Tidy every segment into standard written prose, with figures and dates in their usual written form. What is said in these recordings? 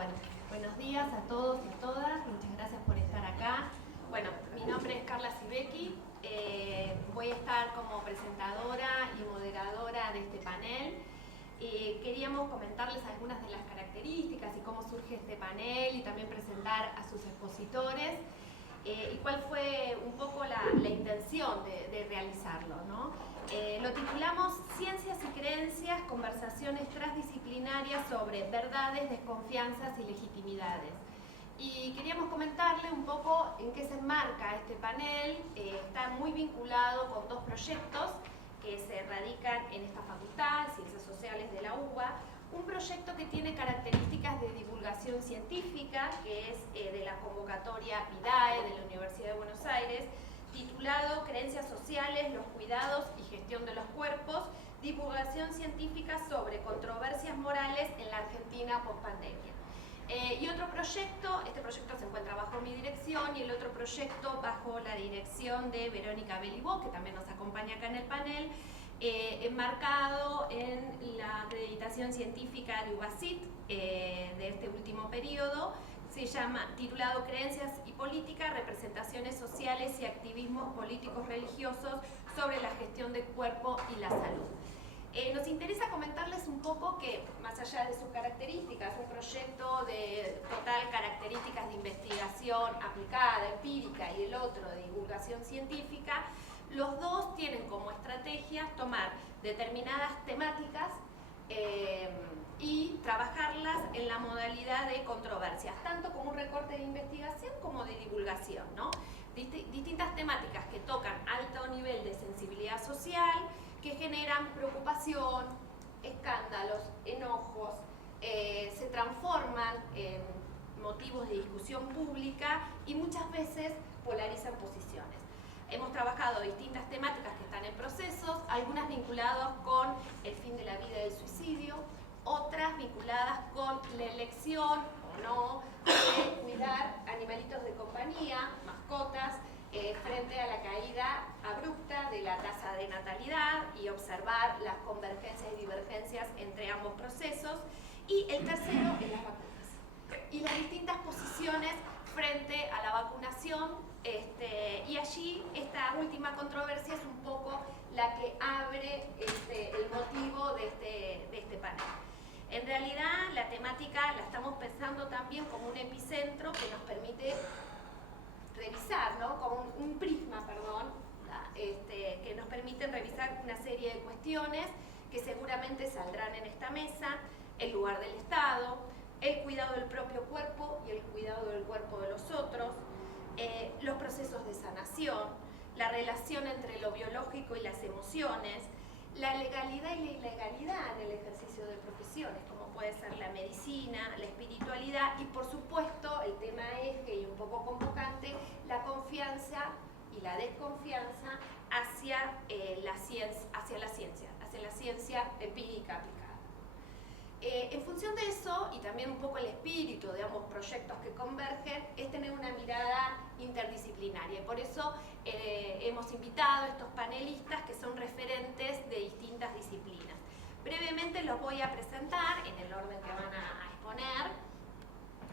Bueno, buenos días a todos y a todas, muchas gracias por estar acá. Bueno, mi nombre es Carla Sibeki, voy a estar como presentadora y moderadora de este panel. Queríamos comentarles algunas de las características y cómo surge este panel y también presentar a sus expositores y cuál fue un poco la intención de realizarlo, ¿no? Lo titulamos Ciencias y Creencias, conversaciones transdisciplinarias sobre verdades, desconfianzas y legitimidades. Y queríamos comentarle un poco en qué se enmarca este panel. Está muy vinculado con dos proyectos que se radican en esta facultad, Ciencias Sociales de la UBA. Un proyecto que tiene características de divulgación científica, que es de la convocatoria VIDAE de la Universidad de Buenos Aires, titulado Creencias Sociales, los cuidados y gestión de los cuerpos, divulgación científica sobre controversias morales en la Argentina post-pandemia. Y otro proyecto, este proyecto se encuentra bajo mi dirección y el otro proyecto bajo la dirección de Verónica Belibó, que también nos acompaña acá en el panel, enmarcado en la acreditación científica de UBACIT de este último periodo. Se llama, titulado Creencias y Política, Representaciones Sociales y Activismos Políticos Religiosos sobre la Gestión del Cuerpo y la Salud. Nos interesa comentarles un poco que, más allá de sus características, un proyecto de total características de investigación aplicada, empírica, y el otro de divulgación científica, los dos tienen como estrategia tomar determinadas temáticas y trabajarlas en la modalidad de controversias, tanto como un recorte de investigación como de divulgación, ¿no? Distintas temáticas que tocan alto nivel de sensibilidad social, que generan preocupación, escándalos, enojos, se transforman en motivos de discusión pública y muchas veces polarizan posiciones. Hemos trabajado distintas temáticas que están en procesos, algunas vinculadas con el fin de la vida y el suicidio, otras vinculadas con la elección o no de cuidar animalitos de compañía, mascotas, frente a la caída abrupta de la tasa de natalidad y observar las convergencias y divergencias entre ambos procesos. Y el tercero es las vacunas y las distintas posiciones frente a la vacunación, y allí esta última controversia es un poco la que abre el motivo de este panel. En realidad la temática la estamos pensando también como un epicentro que nos permite revisar, ¿no? Como un prisma, perdón, que nos permiten revisar una serie de cuestiones que seguramente saldrán en esta mesa: el lugar del Estado, el cuidado del propio cuerpo y el cuidado del cuerpo de los otros, los procesos de sanación, la relación entre lo biológico y las emociones, la legalidad y la ilegalidad en el ejercicio de profesiones, como puede ser la medicina, la espiritualidad y, por supuesto, el tema eje y un poco convocante, la confianza y la desconfianza hacia la ciencia empírica aplicada. En función de eso, y también un poco el espíritu de ambos proyectos que convergen, es tener una mirada interdisciplinaria. Y por eso hemos invitado a estos panelistas que son referentes de distintas disciplinas. Brevemente los voy a presentar en el orden que van a exponer.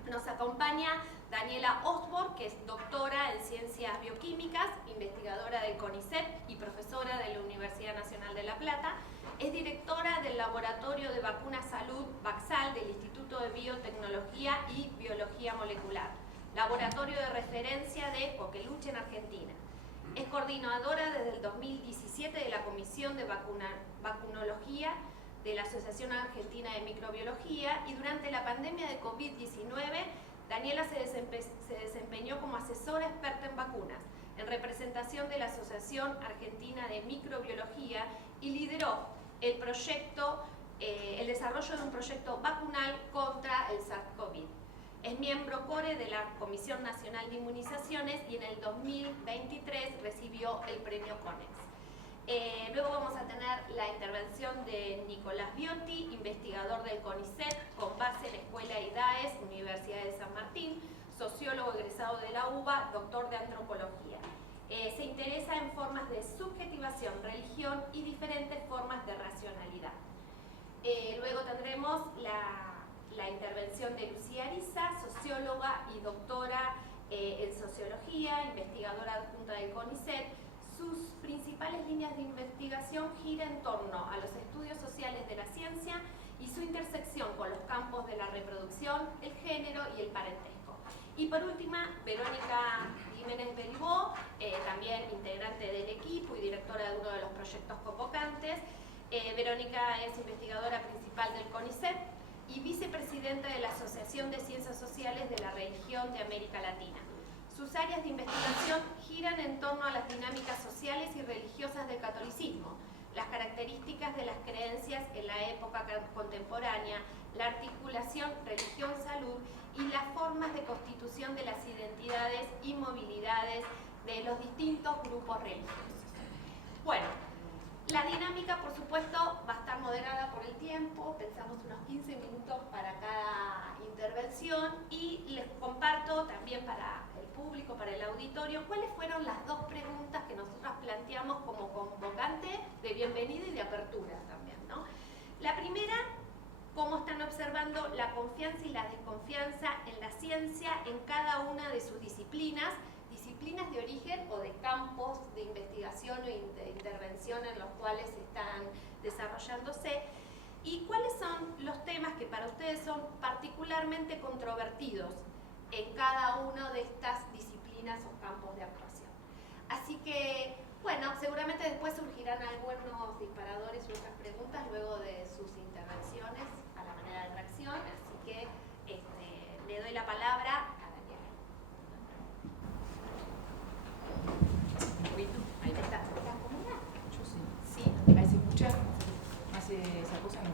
Nos acompaña Daniela Osborne, que es doctora en Ciencias Bioquímicas, investigadora del CONICET y profesora de la Universidad Nacional de La Plata. Es directora del Laboratorio de Vacuna Salud, VACSAL, del Instituto de Biotecnología y Biología Molecular, laboratorio de referencia de Coqueluche en Argentina. Es coordinadora desde el 2017 de la Comisión de Vacunología de la Asociación Argentina de Microbiología, y durante la pandemia de COVID-19, Daniela se desempeñó como asesora experta en vacunas, en representación de la Asociación Argentina de Microbiología, y lideró el desarrollo de un proyecto vacunal contra el SARS-CoV. Es miembro core de la Comisión Nacional de Inmunizaciones y en el 2023 recibió el premio CONEX. Luego vamos a tener la intervención de Nicolás Biotti, investigador del CONICET, con base en Escuela IDAES, Universidad de San Martín, sociólogo egresado de la UBA, doctor de antropología. Se interesa en formas de subjetivación, religión y diferentes formas de racionalidad. Luego tendremos la intervención intervención de Lucía Ariza, socióloga y doctora en sociología, investigadora adjunta del CONICET. Sus principales líneas de investigación giran en torno a los estudios sociales de la ciencia y su intersección con los campos de la reproducción, el género y el parentesco. Y por última, Verónica Jiménez Belibó, también integrante del equipo y directora de uno de los proyectos convocantes. Verónica es investigadora principal del CONICET y vicepresidenta de la Asociación de Ciencias Sociales de la Religión de América Latina. Sus áreas de investigación giran en torno a las dinámicas sociales y religiosas del catolicismo, las características de las creencias en la época contemporánea, la articulación religión-salud y las formas de constitución de las identidades y movilidades de los distintos grupos religiosos. Bueno, la dinámica, por supuesto, va a estar moderada por el tiempo, pensamos unos 15 minutos para cada intervención y les comparto también para el público, para el auditorio, cuáles fueron las dos preguntas que nosotros planteamos como convocante de bienvenida y de apertura también, ¿no? La primera, cómo están observando la confianza y la desconfianza en la ciencia en cada una de sus disciplinas de origen o de campos de investigación o de intervención en los cuales están desarrollándose, y cuáles son los temas que para ustedes son particularmente controvertidos en cada una de estas disciplinas o campos de actuación. Así que, bueno, seguramente después surgirán algunos disparadores y otras preguntas luego de sus intervenciones a la manera de reacción, así que le doy la palabra a Daniela. Ahí ¿Estás cómoda? yo sí. Sí. Ahí se escucha. Hace esa cosa, ¿no?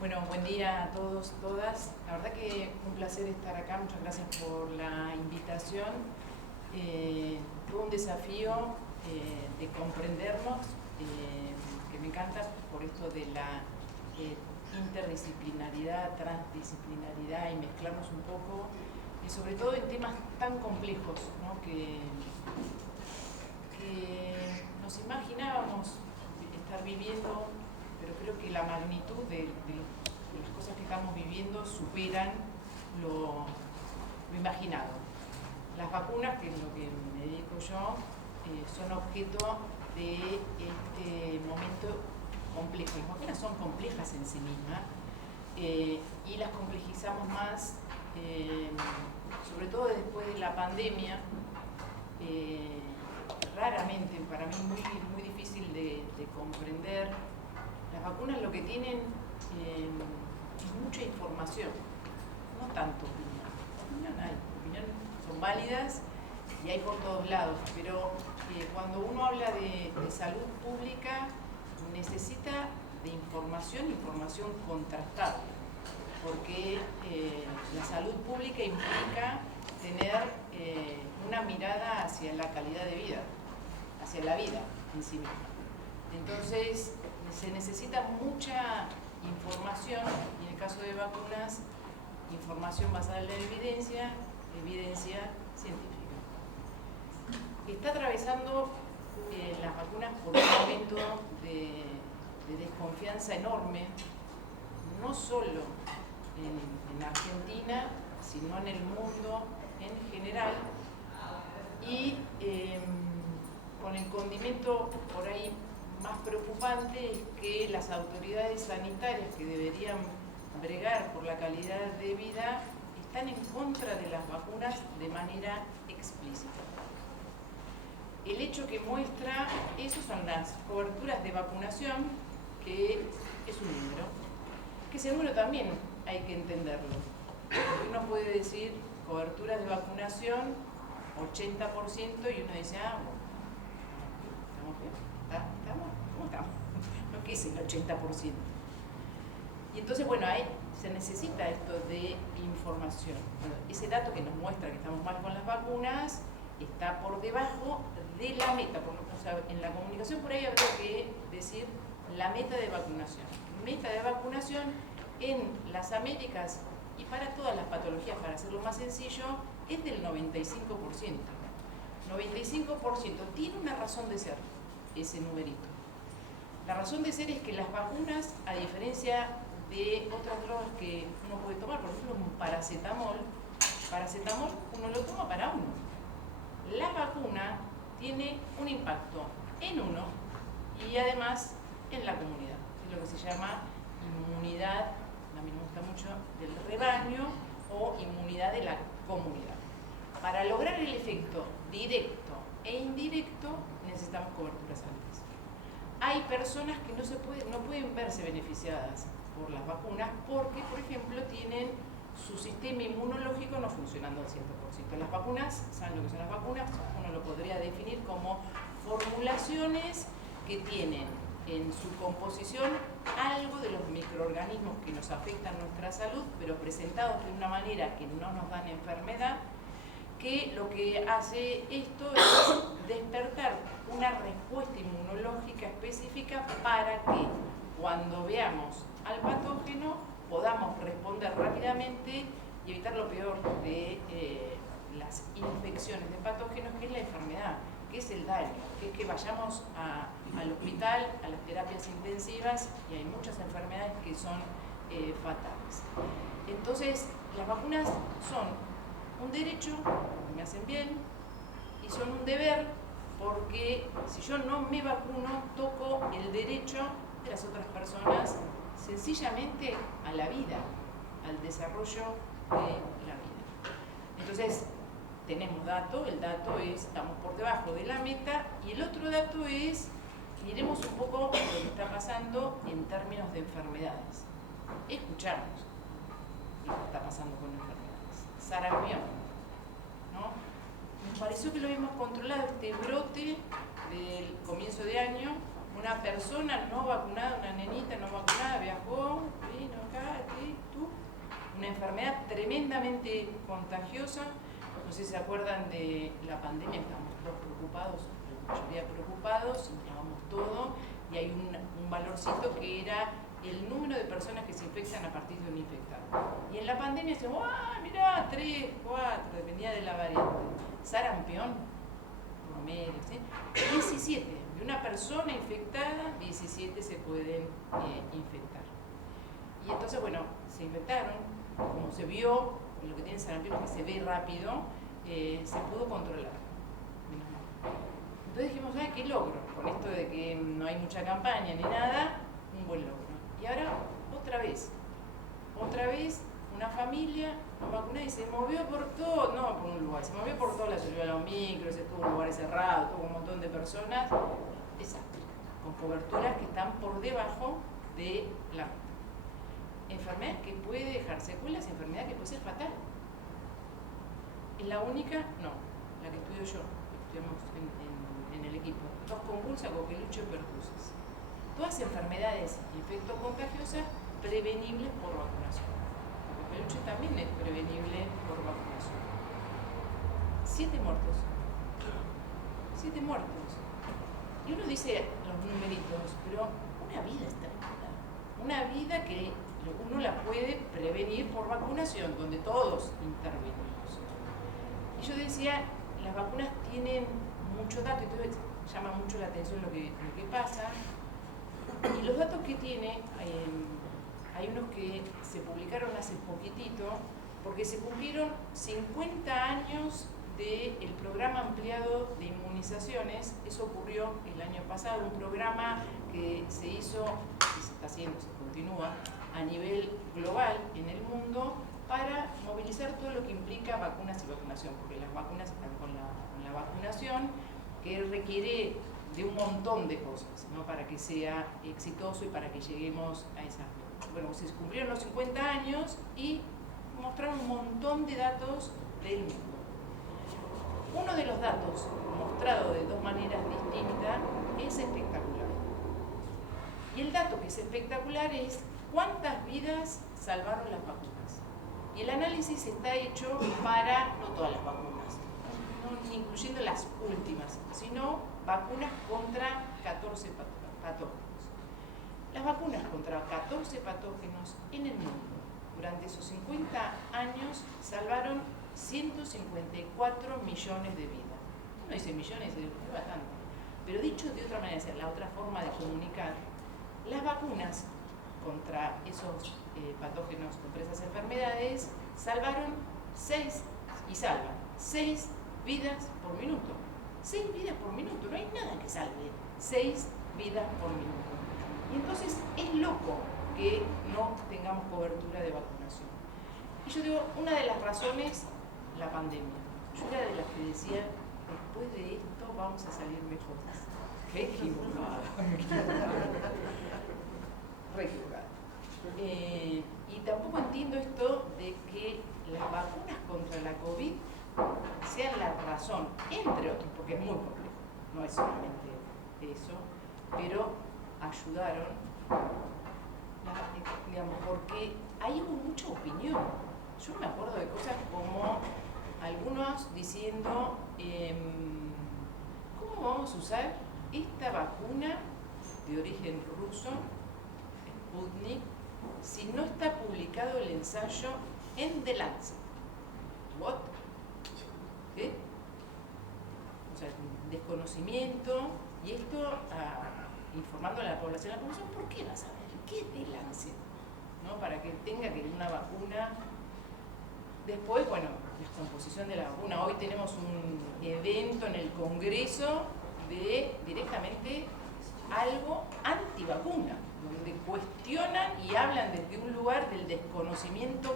Bueno, buen día a todos, todas. La verdad que un placer estar acá. Muchas gracias por la invitación. Fue un desafío de comprendernos, que me encanta por esto de la interdisciplinaridad, transdisciplinaridad y mezclarnos un poco, y sobre todo en temas tan complejos, ¿no? que nos imaginábamos estar viviendo, pero creo que la magnitud de las cosas que estamos viviendo superan lo imaginado. Las vacunas, que es lo que me dedico yo, son objeto de este momento complejo. Las vacunas son complejas en sí mismas y las complejizamos más, sobre todo después de la pandemia. Raramente, para mí muy difícil de comprender. Las vacunas lo que tienen es mucha información, no tanto opinión. Opinión hay, opinión son válidas y hay por todos lados, pero cuando uno habla de salud pública necesita de información contrastable, porque la salud pública implica tener una mirada hacia la calidad de vida, hacia la vida en sí misma. Entonces se necesita mucha información, y en el caso de vacunas, información basada en la evidencia científica. Está atravesando las vacunas por un momento de desconfianza enorme, no solo en Argentina, sino en el mundo en general, y con el condimento por ahí más preocupante es que las autoridades sanitarias que deberían bregar por la calidad de vida están en contra de las vacunas de manera explícita. El hecho que muestra eso son las coberturas de vacunación, que es un número, que ese número también hay que entenderlo. Uno puede decir coberturas de vacunación 80% y uno dice, bueno, ¿estamos bien? ¿Cómo estamos? ¿No? ¿Qué es el 80%? Y entonces, bueno, ahí se necesita esto de información. Bueno, ese dato que nos muestra que estamos mal con las vacunas está por debajo de la meta. O sea, en la comunicación por ahí habría que decir la meta de vacunación. Meta de vacunación en las Américas y para todas las patologías, para hacerlo más sencillo, es del 95%. 95% tiene una razón de ser ese numerito. La razón de ser es que las vacunas, a diferencia de otras drogas que uno puede tomar. Por ejemplo, un paracetamol uno lo toma para uno. La vacuna tiene un impacto en uno y además en la comunidad. Es lo que se llama inmunidad, a mí me gusta mucho, del rebaño o inmunidad de la comunidad. Para lograr el efecto directo e indirecto necesitamos coberturas altas. Hay personas que no pueden verse beneficiadas por las vacunas porque, por ejemplo, tienen su sistema inmunológico no funcionando al 100%. Las vacunas, ¿saben lo que son las vacunas? Uno lo podría definir como formulaciones que tienen en su composición algo de los microorganismos que nos afectan nuestra salud, pero presentados de una manera que no nos dan enfermedad, que lo que hace esto es despertar una respuesta inmunológica específica para que cuando veamos al patógeno podamos responder rápidamente y evitar lo peor de las infecciones de patógenos, que es la enfermedad, que es el daño, que es que vayamos al hospital, a las terapias intensivas, y hay muchas enfermedades que son fatales. Entonces, las vacunas son un derecho, que me hacen bien, y son un deber, porque si yo no me vacuno, toco el derecho de las otras personas sencillamente a la vida, al desarrollo de la vida. Entonces, tenemos dato, el dato es, estamos por debajo de la meta, y el otro dato es, miremos un poco lo que está pasando en términos de enfermedades. Escuchamos lo que está pasando con enfermedades. Sarampión, ¿no? Nos pareció que lo habíamos controlado, este brote del comienzo de año. Una persona no vacunada, una nenita no vacunada, viajó, vino acá, aquí, tú. Una enfermedad tremendamente contagiosa. No sé si se acuerdan de la pandemia, estábamos todos preocupados, la mayoría preocupados, mirábamos todo, y hay un valorcito que era el número de personas que se infectan a partir de un infectado. Y en la pandemia se mirá, 3, 4, dependía de la variante. Sarampión, promedio, ¿sí? 17. De una persona infectada, 17 se pueden infectar. Y entonces, bueno, se infectaron, como se vio, lo que tiene sarampión es que se ve rápido, se pudo controlar. Entonces dijimos, qué logro, con esto de que no hay mucha campaña ni nada, un buen logro. Y ahora, otra vez una familia nos vacunó y se movió por todo, no por un lugar, se movió por toda la ciudad, los micros, estuvo en lugares cerrados, tuvo un montón de personas, exacto, con coberturas que están por debajo de la meta. Enfermedad que puede dejar secuelas, enfermedad que puede ser fatal. ¿Es la única? No, la que estudio yo, estudiamos en el equipo. Tos convulsa, coqueluche y pertussis. Todas enfermedades infectocontagiosas prevenibles por vacunación. El coqueluche también es prevenible por vacunación. 7 muertos. 7 muertos. Y uno dice los numeritos, pero una vida está tremenda. Una vida que uno la puede prevenir por vacunación, donde todos intervenimos. Y yo decía, las vacunas tienen muchos datos, entonces llama mucho la atención lo que pasa. Y los datos que tiene, hay unos que se publicaron hace poquitito, porque se cumplieron 50 años del programa ampliado de inmunizaciones. Eso ocurrió el año pasado, un programa que se hizo, y se está haciendo, se continúa, a nivel global en el mundo, para movilizar todo lo que implica vacunas y vacunación, porque las vacunas están con la vacunación, que requiere de un montón de cosas, ¿no?, para que sea exitoso y para que lleguemos a esas metas. Bueno, se cumplieron los 50 años y mostraron un montón de datos del mundo. Uno de los datos mostrado de dos maneras distintas es espectacular. Y el dato que es espectacular es cuántas vidas salvaron las vacunas. Y el análisis está hecho para, no todas las vacunas, no incluyendo las últimas, sino vacunas contra 14 patógenos. Las vacunas contra 14 patógenos en el mundo durante esos 50 años salvaron 154 millones de vidas. Uno dice millones, es bastante. Pero dicho de otra manera, la otra forma de comunicar, las vacunas contra esos patógenos contra esas enfermedades, salvan 6 vidas por minuto. 6 vidas por minuto, no hay nada que salve 6 vidas por minuto. Y entonces es loco que no tengamos cobertura de vacunación. Y yo digo, una de las razones, la pandemia. Yo era de las que decía, después de esto vamos a salir mejores. Qué equivocada. Re equivocada. Y tampoco entiendo esto de que las vacunas contra la COVID sean la razón, entre otros, porque es muy complejo, no es solamente eso, pero ayudaron, digamos, porque ahí hubo mucha opinión. Yo me acuerdo de cosas como algunos diciendo, ¿cómo vamos a usar esta vacuna de origen ruso, Sputnik, si no está publicado el ensayo en The Lancet? ¿What? ¿Qué? O sea, desconocimiento, y esto informando a la población, ¿por qué va a saber? ¿Qué es The Lancet? ¿No? Para que tenga que una vacuna. Después, bueno, la composición de la vacuna. Hoy tenemos un evento en el Congreso de directamente algo antivacuna, donde cuestionan y hablan desde un lugar del desconocimiento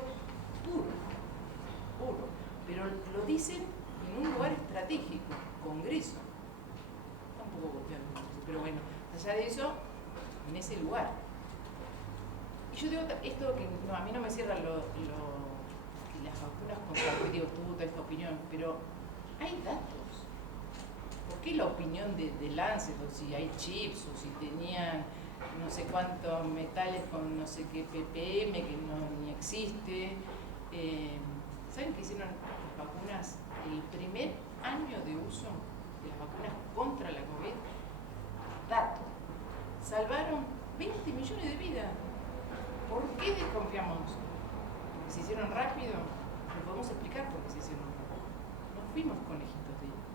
puro, pero lo dicen en un lugar estratégico, Congreso. Tampoco cuestionan, pero bueno, allá de eso, en ese lugar. Y yo digo esto que no, a mí no me cierra que las vacunas contra el COVID, tuvo toda esta opinión, pero hay datos. ¿Por qué la opinión de Lancet, o si hay chips, o si tenían no sé cuántos metales con no sé qué ppm que no ni existe? ¿Saben qué hicieron las vacunas? El primer año de uso de las vacunas contra la COVID, dato, salvaron 20 millones de vidas. ¿Por qué desconfiamos? ¿Porque se hicieron rápido? No podemos explicar por qué se hicieron rápido. No fuimos conejitos de ellos.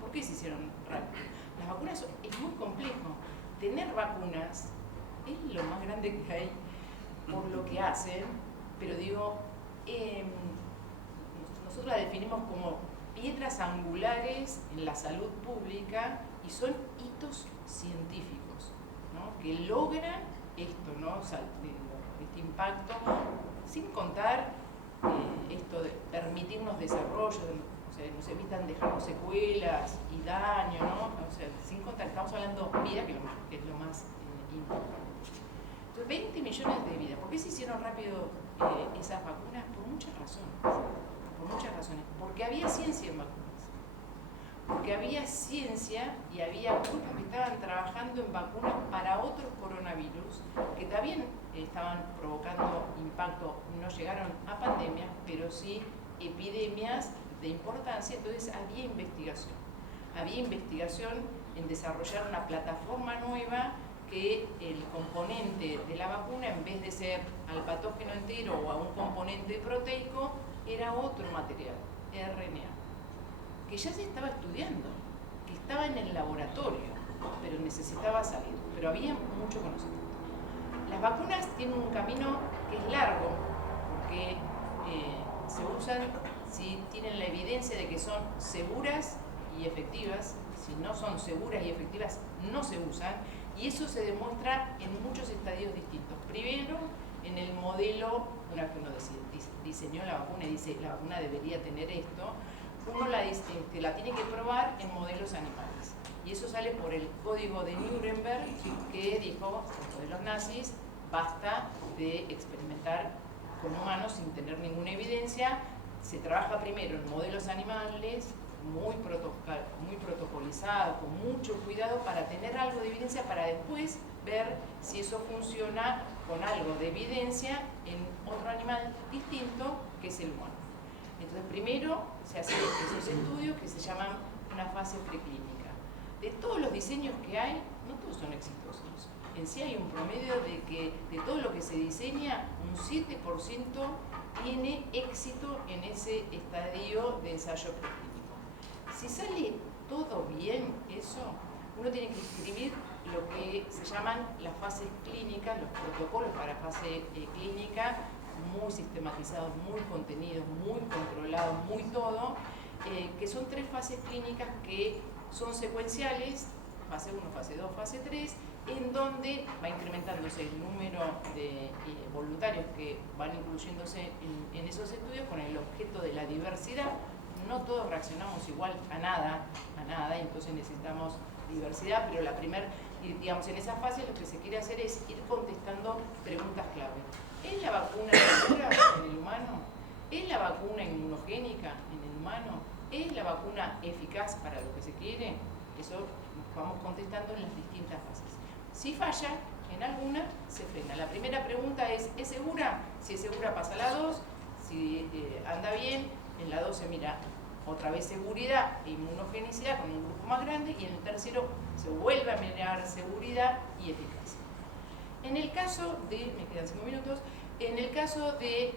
¿Por qué se hicieron rápido? Las vacunas es muy complejo. Tener vacunas es lo más grande que hay por lo que hacen, pero digo, nosotros la definimos como piedras angulares en la salud pública y son hitos científicos, ¿no? Que logran esto, ¿no? Este impacto, sin contar esto de permitirnos desarrollo, o sea, nos evitan dejarnos secuelas y daño, ¿no? O sea, sin contar, estamos hablando de vida, que es lo más importante. Entonces, 20 millones de vidas. ¿Por qué se hicieron rápido esas vacunas? Por muchas razones. Por muchas razones. Porque había ciencia en vacunas. Porque había ciencia y había grupos que estaban trabajando en vacunas para otros coronavirus que también estaban provocando impacto. No llegaron a pandemias, pero sí epidemias de importancia. Entonces había investigación. Había investigación en desarrollar una plataforma nueva que el componente de la vacuna, en vez de ser al patógeno entero o a un componente proteico, era otro material, RNA, que ya se estaba estudiando, que estaba en el laboratorio, pero necesitaba salir, pero había mucho conocimiento. Las vacunas tienen un camino que es largo, porque se usan si tienen la evidencia de que son seguras y efectivas. Si no son seguras y efectivas, no se usan, y eso se demuestra en muchos estadios distintos. Primero, en el modelo, una vez que uno diseñó la vacuna y dice la vacuna debería tener esto, uno la tiene que probar en modelos animales. Y eso sale por el código de Nuremberg, que dijo, de los nazis, basta de experimentar con humanos sin tener ninguna evidencia. Se trabaja primero en modelos animales, muy protocolizado, con mucho cuidado para tener algo de evidencia, para después ver si eso funciona con algo de evidencia en otro animal distinto, que es el humano. Entonces, primero se hacen esos estudios que se llaman una fase preclínica. De todos los diseños que hay, no todos son exitosos. En sí hay un promedio de que de todo lo que se diseña, un 7% tiene éxito en ese estadio de ensayo preclínico. Si sale todo bien eso, uno tiene que escribir lo que se llaman las fases clínicas, los protocolos para fase clínica, muy sistematizados, muy contenidos, muy controlados, muy todo, que son 3 fases clínicas que son secuenciales, fase 1, fase 2, fase 3, en donde va incrementándose el número de voluntarios que van incluyéndose en esos estudios con el objeto de la diversidad. No todos reaccionamos igual a nada, y entonces necesitamos diversidad, pero digamos, en esa fase lo que se quiere hacer es ir contestando preguntas clave. ¿Es la vacuna segura en el humano? ¿Es la vacuna inmunogénica en el humano? ¿Es la vacuna eficaz para lo que se quiere? Eso vamos contestando en las distintas fases. Si falla en alguna, se frena. La primera pregunta es segura? Si es segura pasa a la 2, si anda bien, en la 2 se mira otra vez seguridad e inmunogenicidad con un grupo más grande, y en el tercero se vuelve a mirar seguridad y eficacia. En el caso de, me quedan 5 minutos, en el caso de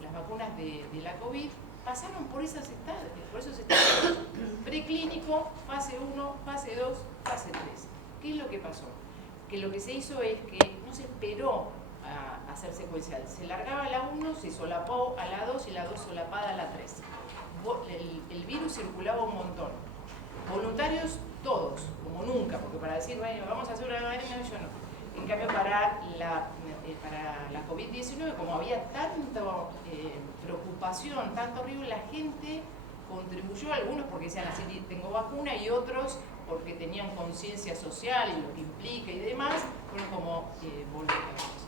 las vacunas de la COVID, pasaron por esos estadios, preclínico, fase 1, fase 2, fase 3. ¿Qué es lo que pasó? Que lo que se hizo es que no se esperó a hacer secuencial, se largaba a la 1, se solapó a la 2 y la 2 solapada a la 3. El virus circulaba un montón. Voluntarios todos, como nunca, porque para decir, bueno, vamos a hacer una vaina, yo no. En cambio, para la COVID-19, como había tanta preocupación, tanto ruido, la gente contribuyó, algunos porque decían así, tengo vacuna, y otros porque tenían conciencia social y lo que implica y demás, fueron como voluntarios.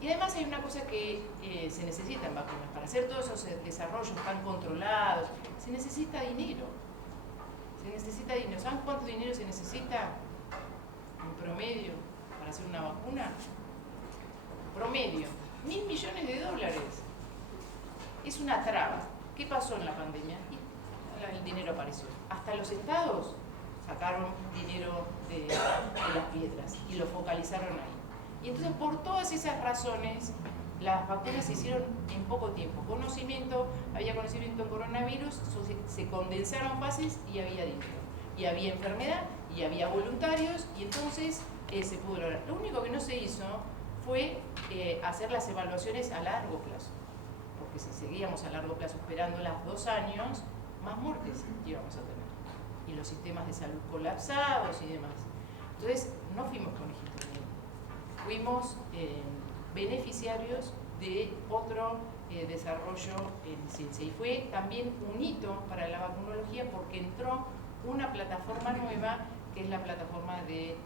Y además hay una cosa que se necesita en vacunas. Para hacer todos esos desarrollos tan controlados, se necesita dinero. ¿Saben cuánto dinero se necesita en promedio para hacer una vacuna? Promedio, $1.000 millones. Es una traba. ¿Qué pasó en la pandemia? El dinero apareció. Hasta los estados sacaron dinero de las piedras y lo focalizaron ahí. Y entonces, por todas esas razones, las vacunas se hicieron en poco tiempo. Había conocimiento en coronavirus, se condensaron fases y había dinero. Y había enfermedad, y había voluntarios, y entonces se pudo lograr. Lo único que no se hizo fue hacer las evaluaciones a largo plazo. Porque si seguíamos a largo plazo esperando las 2 años, más muertes íbamos a tener. Y los sistemas de salud colapsados y demás. Entonces, no fuimos conejitos. Fuimos beneficiarios de otro desarrollo en ciencia. Y fue también un hito para la vacunología porque entró una plataforma nueva, que es la plataforma de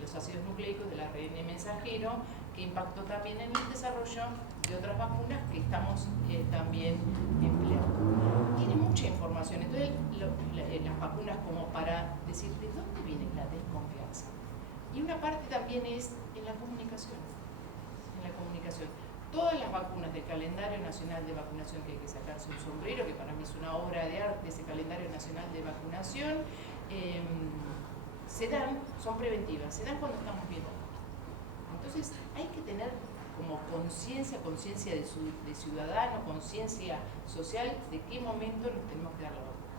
los ácidos nucleicos del ARN mensajero, que impactó también en el desarrollo de otras vacunas que estamos también empleando. Tiene mucha información, entonces las vacunas como para decir de dónde viene la desconfianza. Y una parte también es en la comunicación. Todas las vacunas del calendario nacional de vacunación, que hay que sacarse un sombrero, que para mí es una obra de arte, ese calendario nacional de vacunación, son preventivas, se dan cuando estamos bien. Entonces hay que tener como conciencia de ciudadano, conciencia social de qué momento nos tenemos que dar la vacuna.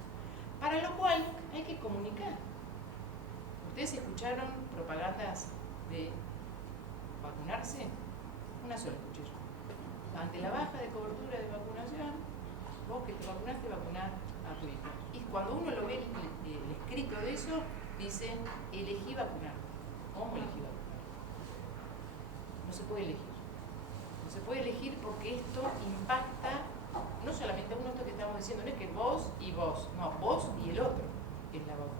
Para lo cual hay que comunicar. ¿Ustedes escucharon propagandas de vacunarse? Una sola escuché yo. Ante la baja de cobertura de vacunación, vos que te vacunaste, vacunar a tu hijo. Y cuando uno lo ve el escrito de eso, dice, elegí vacunar. ¿Cómo elegí vacunar? No se puede elegir. No se puede elegir porque esto impacta no solamente a uno, esto que estamos diciendo, no es que vos y vos, no, vos y el otro, que es la vacuna.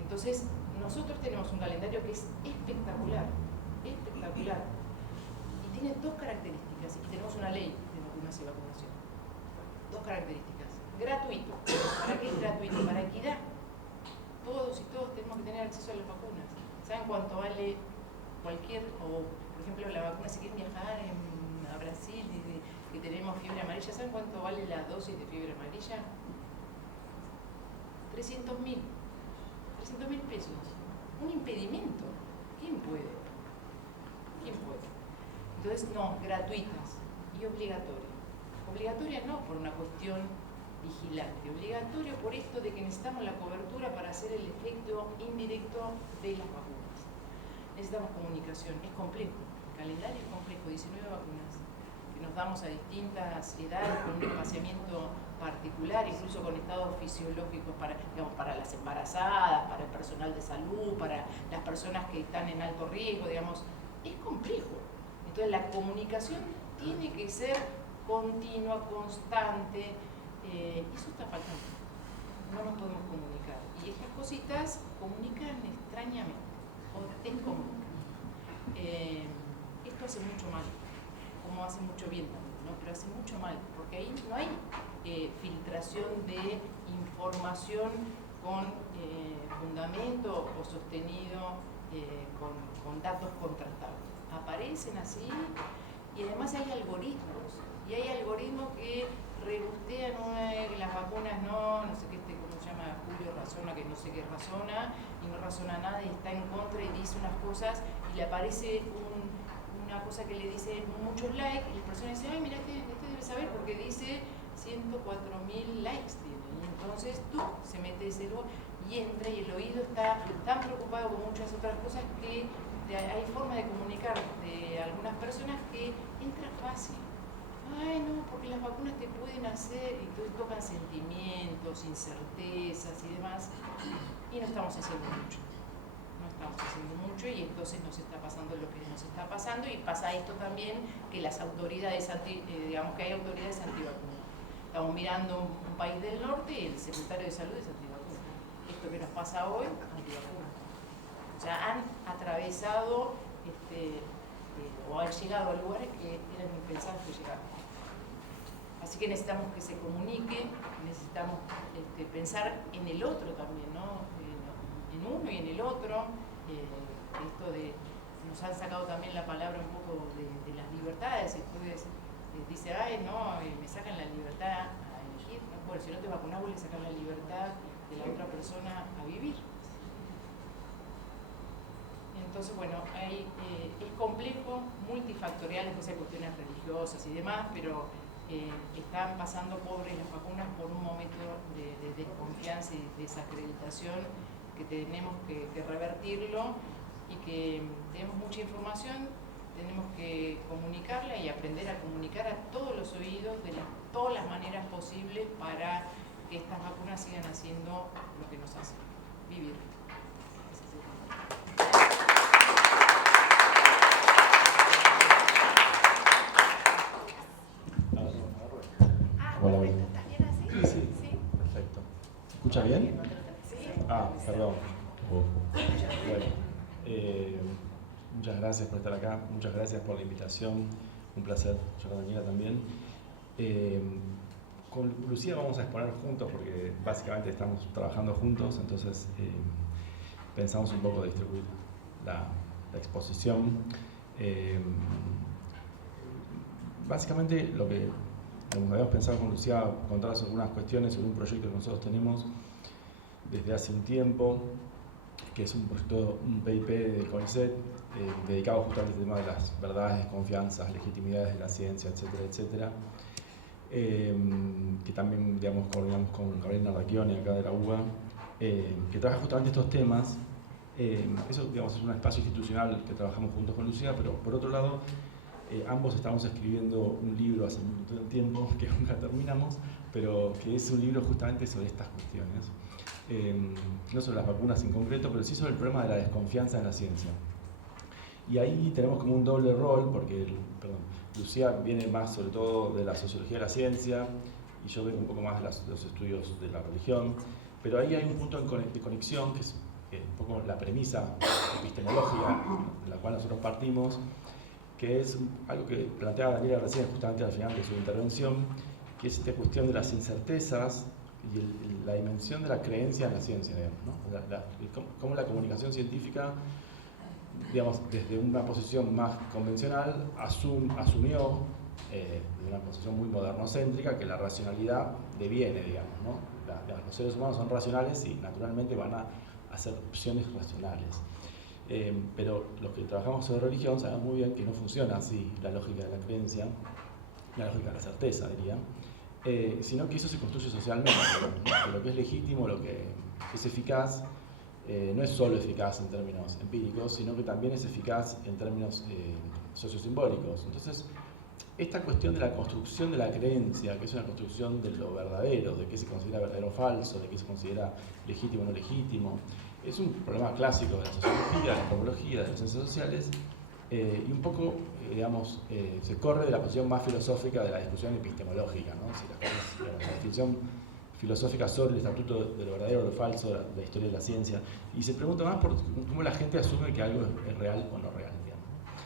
Entonces, nosotros tenemos un calendario que es espectacular, espectacular. Y tiene 2 características, y tenemos una ley de vacunas y vacunación. 2 características. Gratuito. ¿Para qué es gratuito? Para equidad. Todos y todos tenemos que tener acceso a las vacunas. ¿Saben cuánto vale cualquier, o por ejemplo la vacuna, si quieren viajar a Brasil y que tenemos fiebre amarilla, ¿saben cuánto vale la dosis de fiebre amarilla? 300.000. 300.000 pesos. Un impedimento. ¿Quién puede? Entonces, no, gratuitas y obligatorias. Obligatorias no por una cuestión vigilante, obligatorio por esto de que necesitamos la cobertura para hacer el efecto indirecto de las vacunas. Necesitamos comunicación, es complejo, el calendario es complejo, 19 vacunas que nos damos a distintas edades con un espaciamiento particular, incluso con estados fisiológicos para, digamos, para las embarazadas, para el personal de salud, para las personas que están en alto riesgo, digamos, es complejo. Entonces la comunicación tiene que ser continua, constante, eso está faltando, no nos podemos comunicar. Y estas cositas comunican extrañamente, o descomunican. Esto hace mucho mal, como hace mucho bien también, ¿no? Pero hace mucho mal, porque ahí no hay filtración de información con fundamento o sostenido con datos contrastables. Aparecen así y además hay algoritmos, y hay algoritmos que rebustean que las vacunas no sé qué, ¿cómo se llama? Julio razona que no sé qué razona, y no razona nada y está en contra y dice unas cosas y le aparece una cosa que le dice muchos likes y la persona dice, ay, mira, este debe saber porque dice 104.000 likes tiene. Y entonces tú se mete ese lugar y entra y el oído está tan preocupado con muchas otras cosas que hay forma de comunicar de algunas personas que entra fácil. Ay, no, porque las vacunas te pueden hacer, y entonces tocan sentimientos, incertezas y demás, y no estamos haciendo mucho. No estamos haciendo mucho y entonces nos está pasando lo que nos está pasando, y pasa esto también, que las autoridades, digamos que hay autoridades antivacunas. Estamos mirando un país del norte y el secretario de salud es antivacuna. Esto que nos pasa hoy, antivacuna. O sea, han atravesado o han llegado a lugares que eran impensables que llegaran. Así que necesitamos que se comunique, necesitamos pensar en el otro también, ¿no? En uno y en el otro. Esto nos han sacado también la palabra un poco de las libertades. Entonces dice, ay, no, me sacan la libertad a elegir. Bueno, si no te vacunás, vos le sacás la libertad de la otra persona a vivir. Entonces, bueno, es complejo, multifactorial, después hay cuestiones religiosas y demás, pero están pasando pobres las vacunas por un momento de desconfianza y desacreditación que tenemos que revertirlo, y que tenemos mucha información, tenemos que comunicarla y aprender a comunicar a todos los oídos de todas las maneras posibles para que estas vacunas sigan haciendo lo que nos hacen, vivir. Hola, ¿también así? Sí, sí. Perfecto. ¿Se escucha bien? Sí. Ah, perdón. Bueno, muchas gracias por estar acá, muchas gracias por la invitación, un placer, yo con Daniela también. Con Lucía vamos a exponer juntos porque básicamente estamos trabajando juntos, entonces pensamos un poco distribuir la exposición. Básicamente lo que habíamos pensado con Lucía, contarles algunas cuestiones sobre un proyecto que nosotros tenemos desde hace un tiempo, que es un proyecto, un PIP de CONICET, dedicado justamente al tema de las verdades, desconfianzas, legitimidades de la ciencia, etcétera, etcétera, que también, digamos, coordinamos con Gabriel Nardachioni acá de la UBA, que trabaja justamente estos temas. Eso, digamos, es un espacio institucional que trabajamos juntos con Lucía, pero por otro lado, ambos estamos escribiendo un libro hace mucho tiempo, que nunca terminamos, pero que es un libro justamente sobre estas cuestiones. No sobre las vacunas en concreto, pero sí sobre el problema de la desconfianza en la ciencia. Y ahí tenemos como un doble rol, porque Lucía viene más sobre todo de la sociología de la ciencia, y yo vengo un poco más de los estudios de la religión, pero ahí hay un punto de conexión, que es un poco la premisa epistemológica de la cual nosotros partimos, que es algo que planteaba Daniela recién justamente al final de su intervención, que es esta cuestión de las incertezas y la dimensión de la creencia en la ciencia, digamos, ¿no? Cómo la comunicación científica, digamos, desde una posición más convencional, asumió, de una posición muy modernocéntrica, que la racionalidad deviene, digamos, ¿no? Los seres humanos son racionales y naturalmente van a hacer opciones racionales. Pero los que trabajamos sobre religión sabemos muy bien que no funciona así la lógica de la creencia, la lógica de la certeza, diría. sino que eso se construye socialmente, ¿no? Que lo que es legítimo, lo que es eficaz, no es solo eficaz en términos empíricos, sino que también es eficaz en términos sociosimbólicos. Entonces, esta cuestión de la construcción de la creencia, que es una construcción de lo verdadero, de qué se considera verdadero o falso, de qué se considera legítimo o no legítimo, es un problema clásico de la sociología, de la antropología, de las ciencias sociales, y un poco, digamos, se corre de la posición más filosófica de la discusión epistemológica, ¿no? Si las cosas, digamos, la definición filosófica sobre el estatuto de lo verdadero o lo falso, la historia de la ciencia, y se pregunta más por cómo la gente asume que algo es real o no real.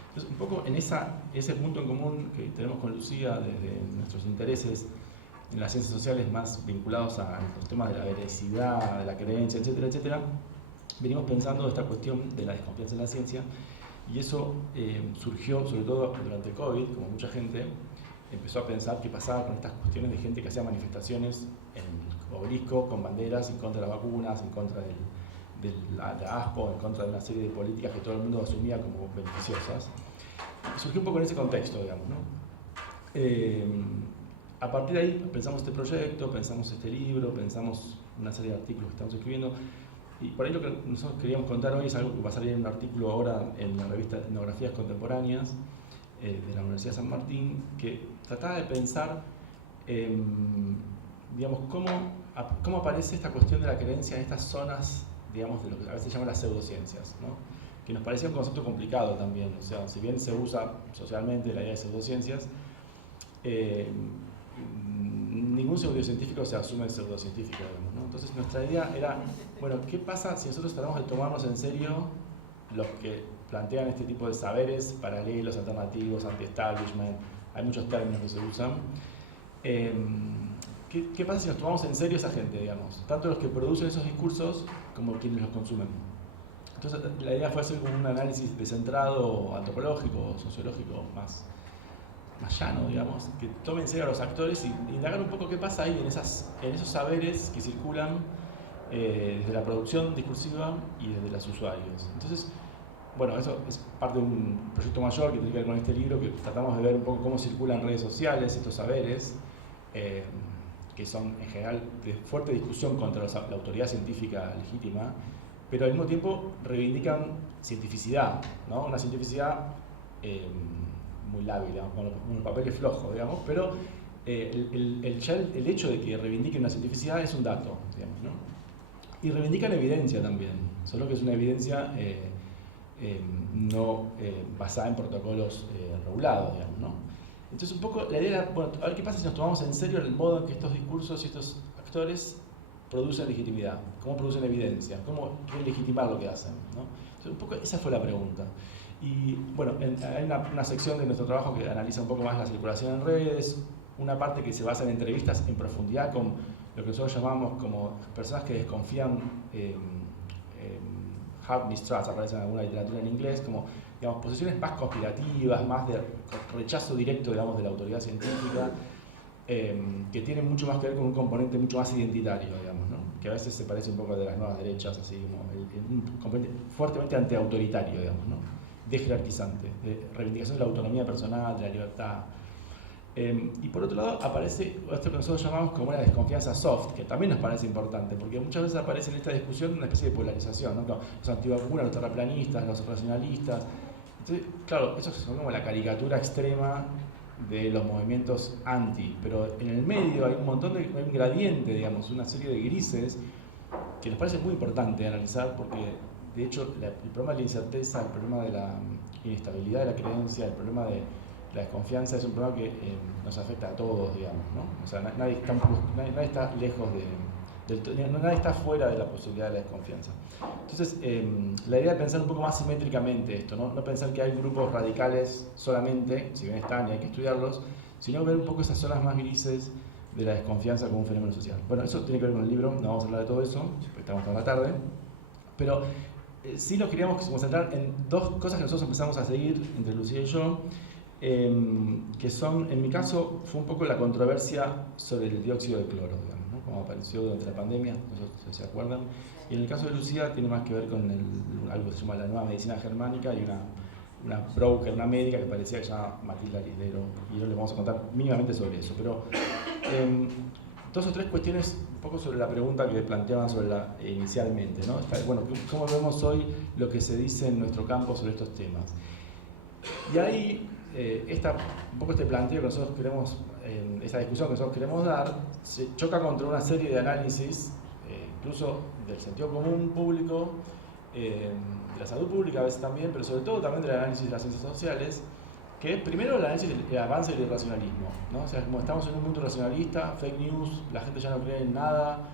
Entonces, un poco en ese punto en común que tenemos con Lucía desde nuestros intereses en las ciencias sociales más vinculados a los temas de la veracidad, de la creencia, etcétera, etcétera, venimos pensando esta cuestión de la desconfianza en la ciencia, y eso surgió sobre todo durante COVID, como mucha gente empezó a pensar qué pasaba con estas cuestiones de gente que hacía manifestaciones en el obelisco con banderas en contra de las vacunas, en contra de la ASPO, en contra de una serie de políticas que todo el mundo asumía como beneficiosas. Surgió un poco en ese contexto, digamos, ¿no? A partir de ahí pensamos este proyecto, pensamos este libro, pensamos una serie de artículos que estamos escribiendo, y por ahí lo que nosotros queríamos contar hoy es algo que va a salir en un artículo ahora en la revista Etnografías Contemporáneas de la Universidad de San Martín, que trataba de pensar, digamos, cómo aparece esta cuestión de la creencia en estas zonas, digamos, de lo que a veces se llaman las pseudociencias, ¿no? Que nos parecía un concepto complicado también, o sea, si bien se usa socialmente la idea de pseudociencias, ningún pseudocientífico se asume pseudocientífico, digamos, ¿no? Entonces nuestra idea era, bueno, ¿qué pasa si nosotros tratamos de tomarnos en serio los que plantean este tipo de saberes paralelos, alternativos, anti-establishment? Hay muchos términos que se usan. ¿Qué pasa si nos tomamos en serio esa gente, digamos? Tanto los que producen esos discursos como quienes los consumen. Entonces la idea fue hacer como un análisis descentrado, antropológico, sociológico, más llano, digamos, que tomen en serio a los actores y indagar un poco qué pasa ahí en esos saberes que circulan desde la producción discursiva y desde los usuarios. Entonces, bueno, eso es parte de un proyecto mayor que tiene que ver con este libro, que tratamos de ver un poco cómo circulan en redes sociales estos saberes, que son en general de fuerte discusión contra la autoridad científica legítima, pero al mismo tiempo reivindican cientificidad, ¿no? Una cientificidad muy lábil, digamos, con los papeles flojos, digamos, pero el hecho de que reivindiquen una cientificidad es un dato, digamos, ¿no? Y reivindican evidencia también, solo que es una evidencia no basada en protocolos regulados, digamos, ¿no? Entonces un poco la idea era, bueno, a ver qué pasa si nos tomamos en serio el modo en que estos discursos y estos actores producen legitimidad, cómo producen evidencia, cómo quieren legitimar lo que hacen, ¿no? Entonces, un poco esa fue la pregunta. Y bueno, hay una sección de nuestro trabajo que analiza un poco más la circulación en redes, una parte que se basa en entrevistas en profundidad con lo que nosotros llamamos como personas que desconfían, hard mistrust, aparece en alguna literatura en inglés, como, digamos, posiciones más conspirativas, más de rechazo directo, digamos, de la autoridad científica, que tienen mucho más que ver con un componente mucho más identitario, digamos, ¿no? Que a veces se parece un poco de las nuevas derechas, así como un componente fuertemente antiautoritario, digamos, ¿no? De jerarquizante, de reivindicación de la autonomía personal, de la libertad. Y por otro lado aparece esto que nosotros llamamos como una desconfianza soft, que también nos parece importante, porque muchas veces aparece en esta discusión una especie de polarización, ¿no? Los antivacunas, los terraplanistas, los racionalistas. Entonces, claro, esos son como la caricatura extrema de los movimientos anti, pero en el medio hay un montón hay un gradiente, digamos, una serie de grises que nos parece muy importante analizar, porque de hecho el problema de la incerteza, el problema de la inestabilidad de la creencia, el problema de la desconfianza es un problema que nos afecta a todos, digamos, ¿no? O sea, nadie está lejos nadie está fuera de la posibilidad de la desconfianza. Entonces, la idea es pensar un poco más simétricamente esto, ¿no? No pensar que hay grupos radicales solamente, si bien están y hay que estudiarlos, sino ver un poco esas zonas más grises de la desconfianza como un fenómeno social. Bueno, eso tiene que ver con el libro, no vamos a hablar de todo eso, porque estamos toda la tarde, pero sí nos queríamos concentrar en dos cosas que nosotros empezamos a seguir entre Lucía y yo, que son, en mi caso, fue un poco la controversia sobre el dióxido de cloro, digamos, ¿no? Como apareció durante la pandemia, no sé si se acuerdan. Y en el caso de Lucía tiene más que ver con algo que se llama la nueva medicina germánica y una broker, una médica que parecía que se llama Matilda Lidero, y hoy les vamos a contar mínimamente sobre eso. Pero Dos o tres cuestiones un poco sobre la pregunta que planteaban inicialmente, ¿no? Bueno, ¿cómo vemos hoy lo que se dice en nuestro campo sobre estos temas? Y ahí, un poco este planteo que nosotros queremos, esa discusión que nosotros queremos dar, se choca contra una serie de análisis, incluso del sentido común público, de la salud pública a veces también, pero sobre todo también del análisis de las ciencias sociales, que es primero el análisis del avance del irracionalismo, ¿no? O sea, como estamos en un mundo racionalista, fake news, la gente ya no cree en nada,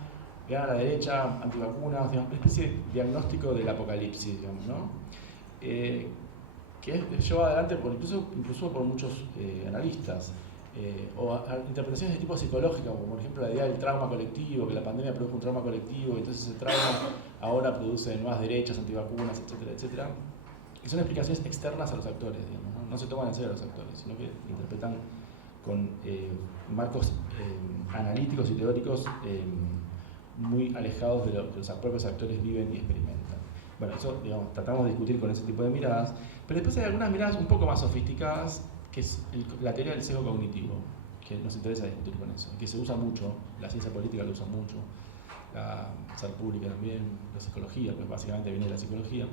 gana la derecha, antivacunas, digamos, una especie de diagnóstico del apocalipsis, digamos, ¿no? Que es llevado adelante incluso por muchos analistas, o interpretaciones de tipo psicológico, como por ejemplo la idea del trauma colectivo, que la pandemia produjo un trauma colectivo, y entonces ese trauma ahora produce nuevas derechas, antivacunas, etcétera, etcétera. Que son explicaciones externas a los actores, digamos, ¿no? No se toman en serio a los actores, sino que interpretan con marcos analíticos y teóricos muy alejados de lo que los propios actores viven y experimentan. Bueno, eso, digamos, tratamos de discutir con ese tipo de miradas, pero después hay algunas miradas un poco más sofisticadas, que es la teoría del sesgo cognitivo, que nos interesa discutir con eso, que se usa mucho, la ciencia política lo usa mucho, la salud pública también, la psicología, pues básicamente viene de la psicología.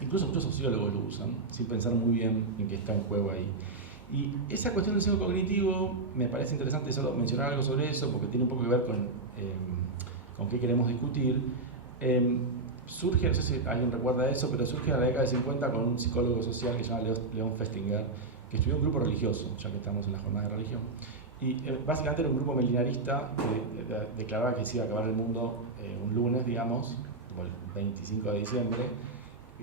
Incluso muchos sociólogos lo usan, sin pensar muy bien en qué está en juego ahí. Y esa cuestión del sesgo cognitivo, me parece interesante solo mencionar algo sobre eso, porque tiene un poco que ver con qué queremos discutir. Surge, no sé si alguien recuerda eso, pero surge en la década de 50 con un psicólogo social que se llama Leon Festinger, que estudió un grupo religioso, ya que estamos en la jornada de religión. Y básicamente era un grupo milenarista que declaraba que se iba a acabar el mundo un lunes, digamos, el 25 de diciembre,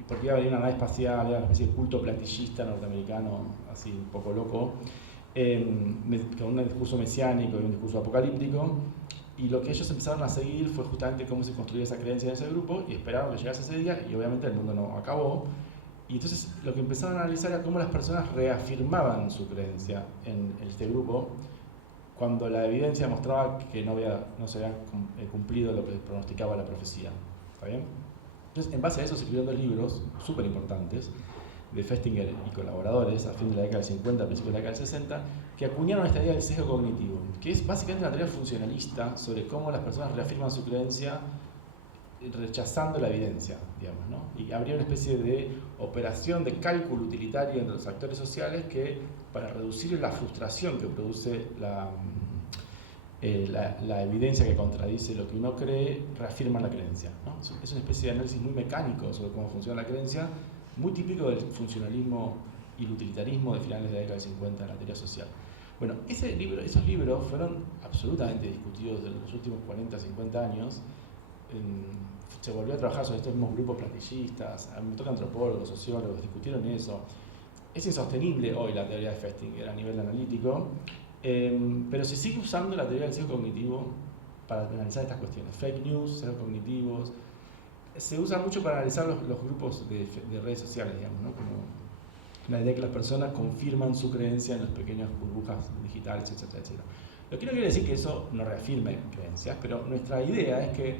porque iba a venir una nave espacial, era una especie de culto platillista norteamericano, así un poco loco, con un discurso mesiánico y un discurso apocalíptico. Y lo que ellos empezaron a seguir fue justamente cómo se construía esa creencia en ese grupo, y esperaron que llegase ese día, y obviamente el mundo no acabó. Y entonces lo que empezaron a analizar era cómo las personas reafirmaban su creencia en este grupo cuando la evidencia mostraba que no se había cumplido lo que pronosticaba la profecía. ¿Está bien? Entonces, en base a eso se escribieron dos libros súper importantes de Festinger y colaboradores a fin de la década del 50, a principios de la década del 60, que acuñaron esta idea del sesgo cognitivo, que es básicamente una teoría funcionalista sobre cómo las personas reafirman su creencia rechazando la evidencia, digamos, ¿no? Y habría una especie de operación de cálculo utilitario entre los actores sociales que, para reducir la frustración que produce la evidencia que contradice lo que uno cree, reafirman la creencia, ¿no? Es una especie de análisis muy mecánico sobre cómo funciona la creencia, muy típico del funcionalismo y el utilitarismo de finales de la década del 50 en la teoría social. Bueno, esos libros fueron absolutamente discutidos en los últimos 40, 50 años. Se volvió a trabajar sobre estos mismos grupos platillistas, un montón de antropólogos, sociólogos discutieron eso. Es insostenible hoy la teoría de Festinger a nivel analítico, pero se sigue usando la teoría del sesgo cognitivo para analizar estas cuestiones. Fake news, sesgos cognitivos, se usa mucho para analizar los grupos de redes sociales, digamos, ¿no? Como la idea de que las personas confirman su creencia en las pequeñas burbujas digitales, etcétera, etcétera. Lo que no quiere decir que eso no reafirme creencias, pero nuestra idea es que,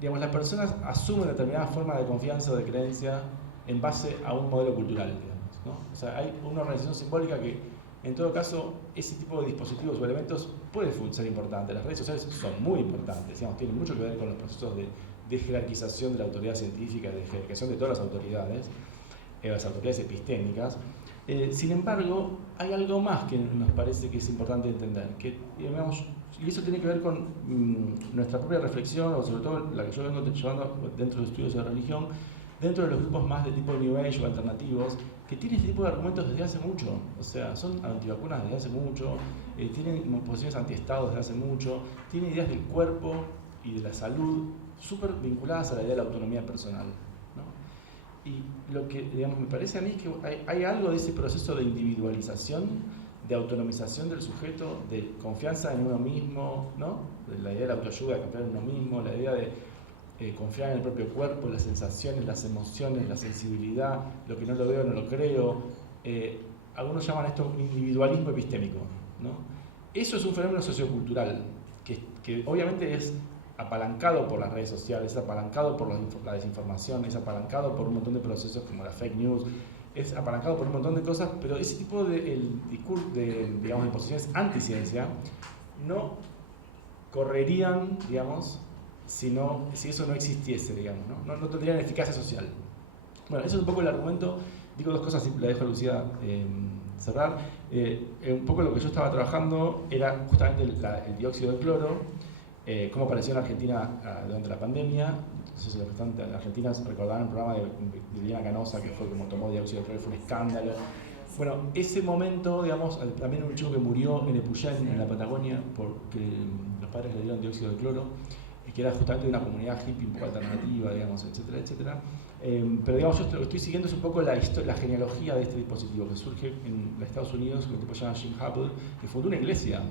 digamos, las personas asumen determinada forma de confianza o de creencia en base a un modelo cultural, digamos, ¿no? O sea, hay una organización simbólica que, en todo caso, ese tipo de dispositivos o elementos puede ser importante. Las redes sociales son muy importantes, digamos, tienen mucho que ver con los procesos de jerarquización de la autoridad científica, de jerarquización de todas las autoridades epistémicas. Sin embargo, hay algo más que nos parece que es importante entender, que, digamos, y eso tiene que ver con nuestra propia reflexión, o sobre todo la que yo vengo llevando dentro de estudios de religión, dentro de los grupos más de tipo New Age o alternativos, que tienen este tipo de argumentos desde hace mucho, o sea, son antivacunas desde hace mucho, tienen posiciones antiestado desde hace mucho, tienen ideas del cuerpo y de la salud súper vinculadas a la idea de la autonomía personal, ¿no? Y lo que, digamos, me parece a mí es que hay algo de ese proceso de individualización, de autonomización del sujeto, de confianza en uno mismo, ¿no? De la idea de la autoayuda, de confiar en uno mismo, la idea de confiar en el propio cuerpo, las sensaciones, las emociones, la sensibilidad, lo que no lo veo no lo creo. Algunos llaman esto individualismo epistémico, ¿no? Eso es un fenómeno sociocultural que obviamente es apalancado por las redes sociales, es apalancado por la desinformación, es apalancado por un montón de procesos como la fake news, es apalancado por un montón de cosas, pero ese tipo de discurso de posiciones anti-ciencia no correrían, digamos, si eso no existiese, digamos, no tendrían eficacia social. Bueno, eso es un poco el argumento. Digo dos cosas y la dejo a Lucía cerrar. Un poco lo que yo estaba trabajando era justamente el dióxido de cloro, cómo apareció en Argentina durante la pandemia. Entonces los restantes argentinos recordarán el programa de Liliana Canosa, que fue como tomó dióxido de cloro, fue un escándalo. Bueno, ese momento, digamos, también un chico que murió en Epuyén, en la Patagonia, porque los padres le dieron dióxido de cloro, que era justamente de una comunidad hippie un poco alternativa, digamos, etcétera, etcétera. Pero digamos, yo lo que estoy siguiendo es un poco la genealogía de este dispositivo, que surge en Estados Unidos, un tipo que se llama Jim Hubble, que fundó una iglesia,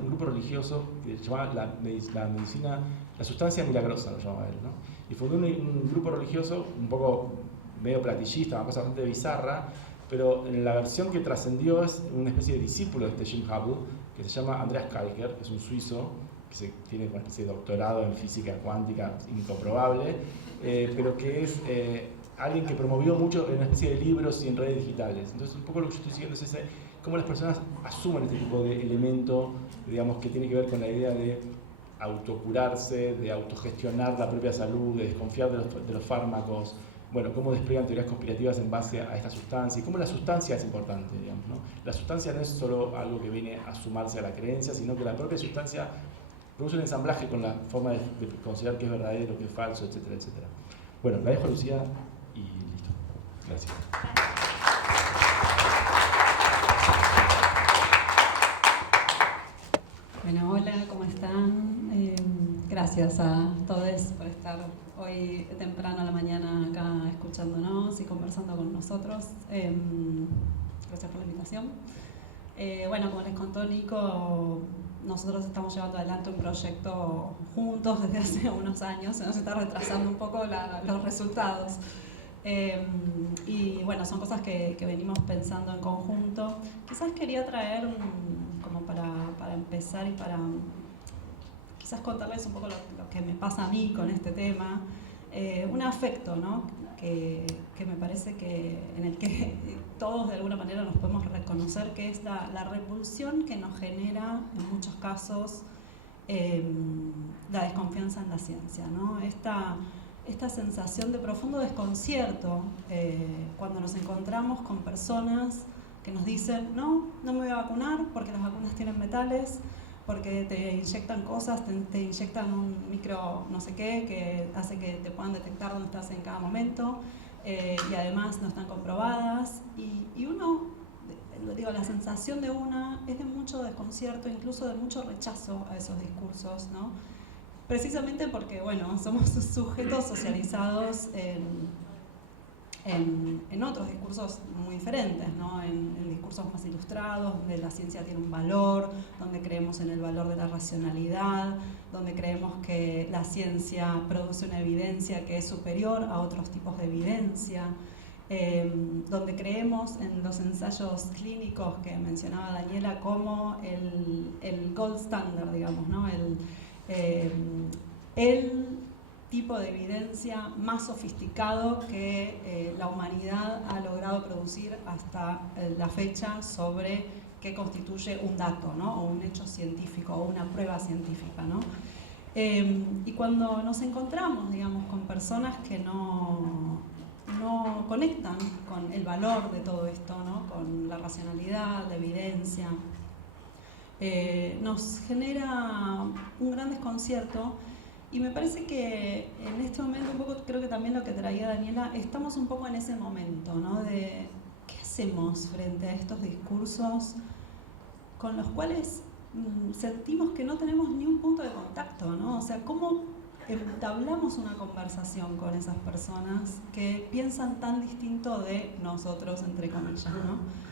un grupo religioso que se llamaba la sustancia milagrosa, lo llamaba él, ¿no? Y fundó un grupo religioso un poco medio platillista, una cosa bastante bizarra, pero en la versión que trascendió es una especie de discípulo de este Jim Hubble, que se llama Andreas Kalker, que es un suizo, que tiene una especie de doctorado en física cuántica incomprobable, pero que es alguien que promovió mucho en una especie de libros y en redes digitales. Entonces, un poco lo que yo estoy siguiendo es cómo las personas asumen este tipo de elemento, digamos, que tiene que ver con la idea de autocurarse, de autogestionar la propia salud, de desconfiar de los fármacos. Bueno, cómo despliegan teorías conspirativas en base a esta sustancia y cómo la sustancia es importante, digamos, ¿no? La sustancia no es solo algo que viene a sumarse a la creencia, sino que la propia sustancia produce un ensamblaje con la forma de considerar qué es verdadero, qué es falso, etcétera, etcétera. Bueno, la dejo a Lucía y listo. Gracias. Bueno, hola, ¿cómo están? Gracias a todos por estar hoy temprano a la mañana acá escuchándonos y conversando con nosotros. Gracias por la invitación. Bueno, como les contó Nico, nosotros estamos llevando adelante un proyecto juntos desde hace unos años. Se nos está retrasando un poco los resultados. Y bueno, son cosas que venimos pensando en conjunto. Quizás quería traer, como para empezar y para quizás contarles un poco lo que me pasa a mí con este tema, un afecto, ¿no? que me parece que en el que todos de alguna manera nos podemos reconocer, que es la repulsión que nos genera en muchos casos la desconfianza en la ciencia, ¿no? Esta sensación de profundo desconcierto cuando nos encontramos con personas que nos dicen no me voy a vacunar porque las vacunas tienen metales, porque te inyectan cosas, te inyectan un micro no sé qué que hace que te puedan detectar dónde estás en cada momento, y además no están comprobadas, y uno, digo, la sensación de una es de mucho desconcierto, incluso de mucho rechazo a esos discursos, ¿no? Precisamente porque, bueno, somos sujetos socializados en otros discursos muy diferentes, ¿no? En discursos más ilustrados, donde la ciencia tiene un valor, donde creemos en el valor de la racionalidad, donde creemos que la ciencia produce una evidencia que es superior a otros tipos de evidencia, donde creemos en los ensayos clínicos que mencionaba Daniela como el gold standard, digamos, ¿no? El tipo de evidencia más sofisticado que la humanidad ha logrado producir hasta la fecha sobre qué constituye un dato, ¿no? O un hecho científico o una prueba científica, ¿no? Y cuando nos encontramos, digamos, con personas que no conectan con el valor de todo esto, ¿no? Con la racionalidad, la evidencia, nos genera un gran desconcierto. Y me parece que en este momento, un poco, creo que también lo que traía Daniela, estamos un poco en ese momento, ¿no? De qué hacemos frente a estos discursos con los cuales sentimos que no tenemos ni un punto de contacto, ¿no? O sea, ¿cómo entablamos una conversación con esas personas que piensan tan distinto de nosotros, entre comillas, ¿no?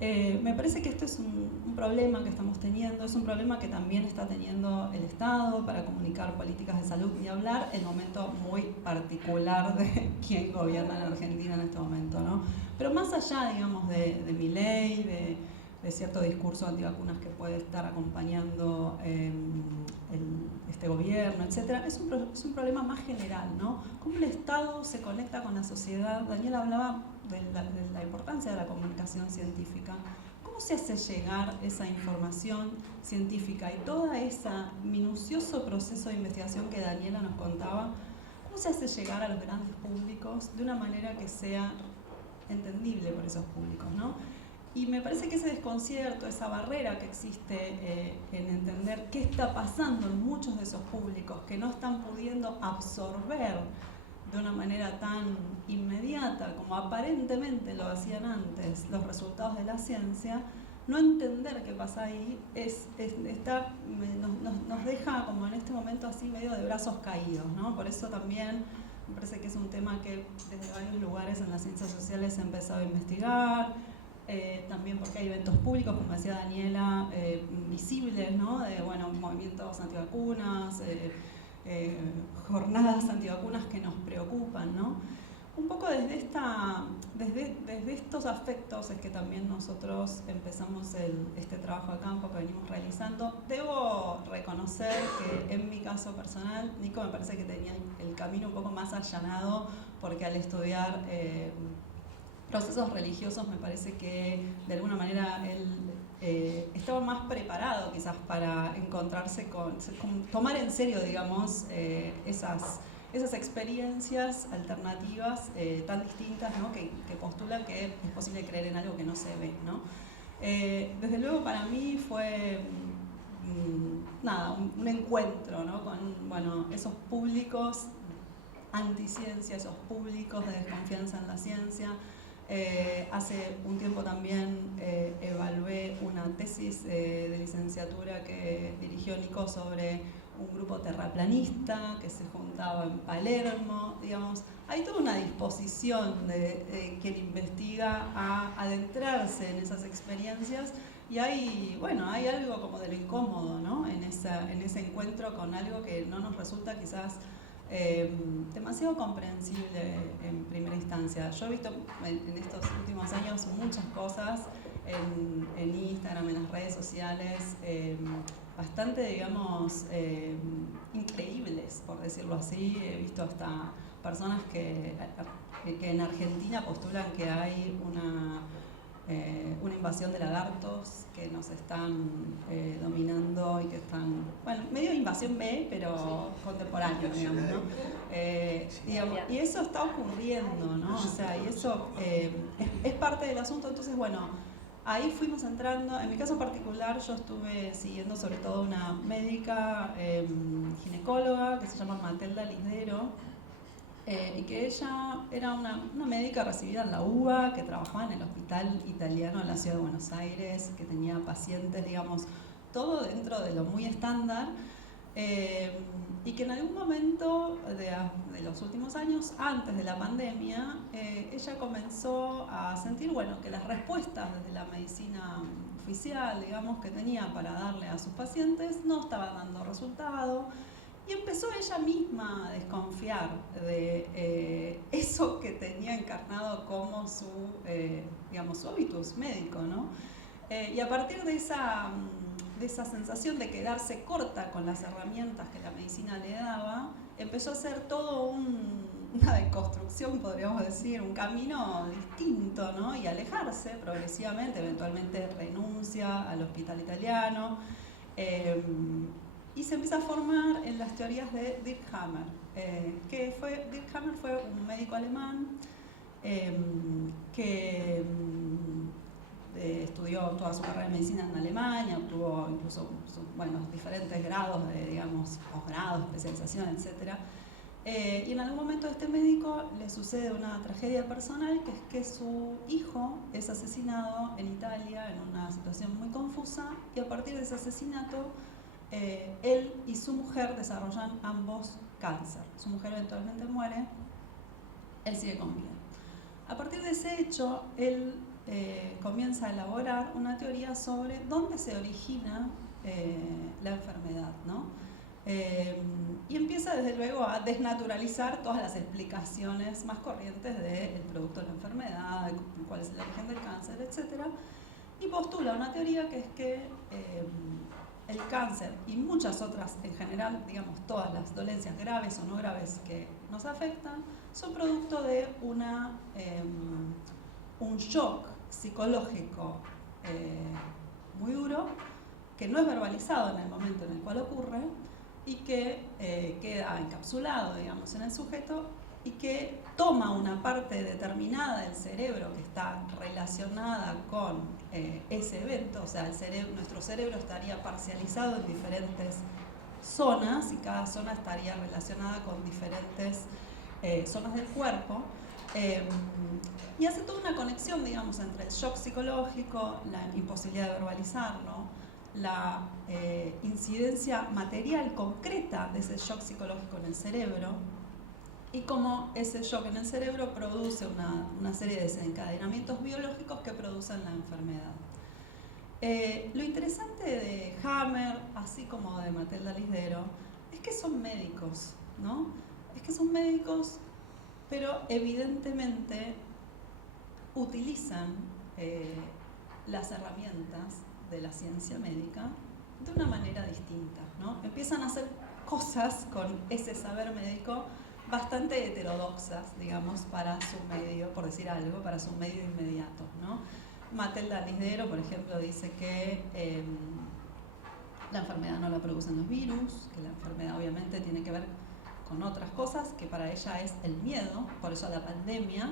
Me parece que este es un problema que estamos teniendo, es un problema que también está teniendo el Estado para comunicar políticas de salud y hablar el momento muy particular de quién gobierna en Argentina en este momento, ¿no? Pero más allá, digamos, de Milei, de cierto discurso antivacunas que puede estar acompañando este gobierno, etcétera, es un problema más general, ¿no? Cómo el Estado se conecta con la sociedad. Daniela hablaba de la importancia de la comunicación científica. ¿Cómo se hace llegar esa información científica y todo ese minucioso proceso de investigación que Daniela nos contaba? ¿Cómo se hace llegar a los grandes públicos de una manera que sea entendible por esos públicos, ¿no? Y me parece que ese desconcierto, esa barrera que existe en entender qué está pasando en muchos de esos públicos que no están pudiendo absorber de una manera tan inmediata como aparentemente lo hacían antes los resultados de la ciencia, no entender qué pasa ahí nos deja como en este momento así medio de brazos caídos, ¿no? Por eso también me parece que es un tema que desde varios lugares en las ciencias sociales se ha empezado a investigar, también porque hay eventos públicos, como decía Daniela, visibles, ¿no? De movimientos antivacunas, jornadas antivacunas que nos preocupan, ¿no? Un poco desde estos aspectos es que también nosotros empezamos este trabajo de campo que venimos realizando. Debo reconocer que en mi caso personal, Nico me parece que tenía el camino un poco más allanado, porque al estudiar procesos religiosos me parece que de alguna manera él estaba más preparado quizás para encontrarse con tomar en serio, digamos, esas experiencias alternativas tan distintas, ¿no? que postulan que es posible creer en algo que no se ve, ¿no? Desde luego para mí fue un encuentro, ¿no? Con esos públicos anticiencia, esos públicos de desconfianza en la ciencia. Hace un tiempo también evalué una tesis de licenciatura que dirigió Nico sobre un grupo terraplanista que se juntaba en Palermo, digamos. Hay toda una disposición de quien investiga a adentrarse en esas experiencias y hay algo como de lo incómodo, ¿no? en ese encuentro con algo que no nos resulta quizás demasiado comprensible en primera instancia. Yo he visto en estos últimos años muchas cosas en Instagram, en las redes sociales, bastante, digamos, increíbles, por decirlo así. He visto hasta personas que en Argentina postulan que hay una invasión de lagartos que nos están dominando y que están, medio invasión B, pero contemporáneo, digamos, ¿no? Digamos, y eso está ocurriendo, ¿no? O sea, y eso es parte del asunto. Entonces, ahí fuimos entrando. En mi caso particular, yo estuve siguiendo sobre todo una médica ginecóloga que se llama Matelda Lisdero, y que ella era una médica recibida en la UBA, que trabajaba en el hospital italiano de la ciudad de Buenos Aires, que tenía pacientes, digamos, todo dentro de lo muy estándar, y que en algún momento de los últimos años, antes de la pandemia, ella comenzó a sentir, que las respuestas desde la medicina oficial, digamos, que tenía para darle a sus pacientes no estaban dando resultado. Y empezó ella misma a desconfiar de eso que tenía encarnado como su hábitus médico, ¿no? Y a partir de esa sensación de quedarse corta con las herramientas que la medicina le daba, empezó a hacer todo una deconstrucción, podríamos decir, un camino distinto, ¿no? Y alejarse progresivamente, eventualmente renuncia al hospital italiano, y se empieza a formar en las teorías de Dirk Hammer. Dirk Hammer fue un médico alemán que estudió toda su carrera de medicina en Alemania, obtuvo incluso diferentes grados de, digamos, posgrados, especialización, etc. Y en algún momento a este médico le sucede una tragedia personal, que es que su hijo es asesinado en Italia en una situación muy confusa, y a partir de ese asesinato él y su mujer desarrollan ambos cáncer. Su mujer eventualmente muere, él sigue con vida. A partir de ese hecho, él comienza a elaborar una teoría sobre dónde se origina la enfermedad, ¿no? Y empieza desde luego a desnaturalizar todas las explicaciones más corrientes del producto de la enfermedad, de cuál es el origen del cáncer, etc. Y postula una teoría que es que el cáncer y muchas otras, en general, digamos, todas las dolencias graves o no graves que nos afectan, son producto de un shock psicológico muy duro, que no es verbalizado en el momento en el cual ocurre y que queda encapsulado, digamos, en el sujeto y que toma una parte determinada del cerebro que está relacionada con ese evento, o sea, nuestro cerebro estaría parcializado en diferentes zonas y cada zona estaría relacionada con diferentes zonas del cuerpo, y hace toda una conexión, digamos, entre el shock psicológico, la imposibilidad de verbalizarlo, la incidencia material concreta de ese shock psicológico en el cerebro y cómo ese shock en el cerebro produce una serie de desencadenamientos biológicos que producen la enfermedad. Lo interesante de Hammer, así como de Matilda Lisdero, es que son médicos, ¿no? Es que son médicos, pero evidentemente utilizan las herramientas de la ciencia médica de una manera distinta, ¿no? Empiezan a hacer cosas con ese saber médico bastante heterodoxas, digamos, para su medio, por decir algo, para su medio inmediato, ¿no? Matilda Lisdero, por ejemplo, dice que la enfermedad no la producen los virus, que la enfermedad obviamente tiene que ver con otras cosas, que para ella es el miedo, por eso la pandemia,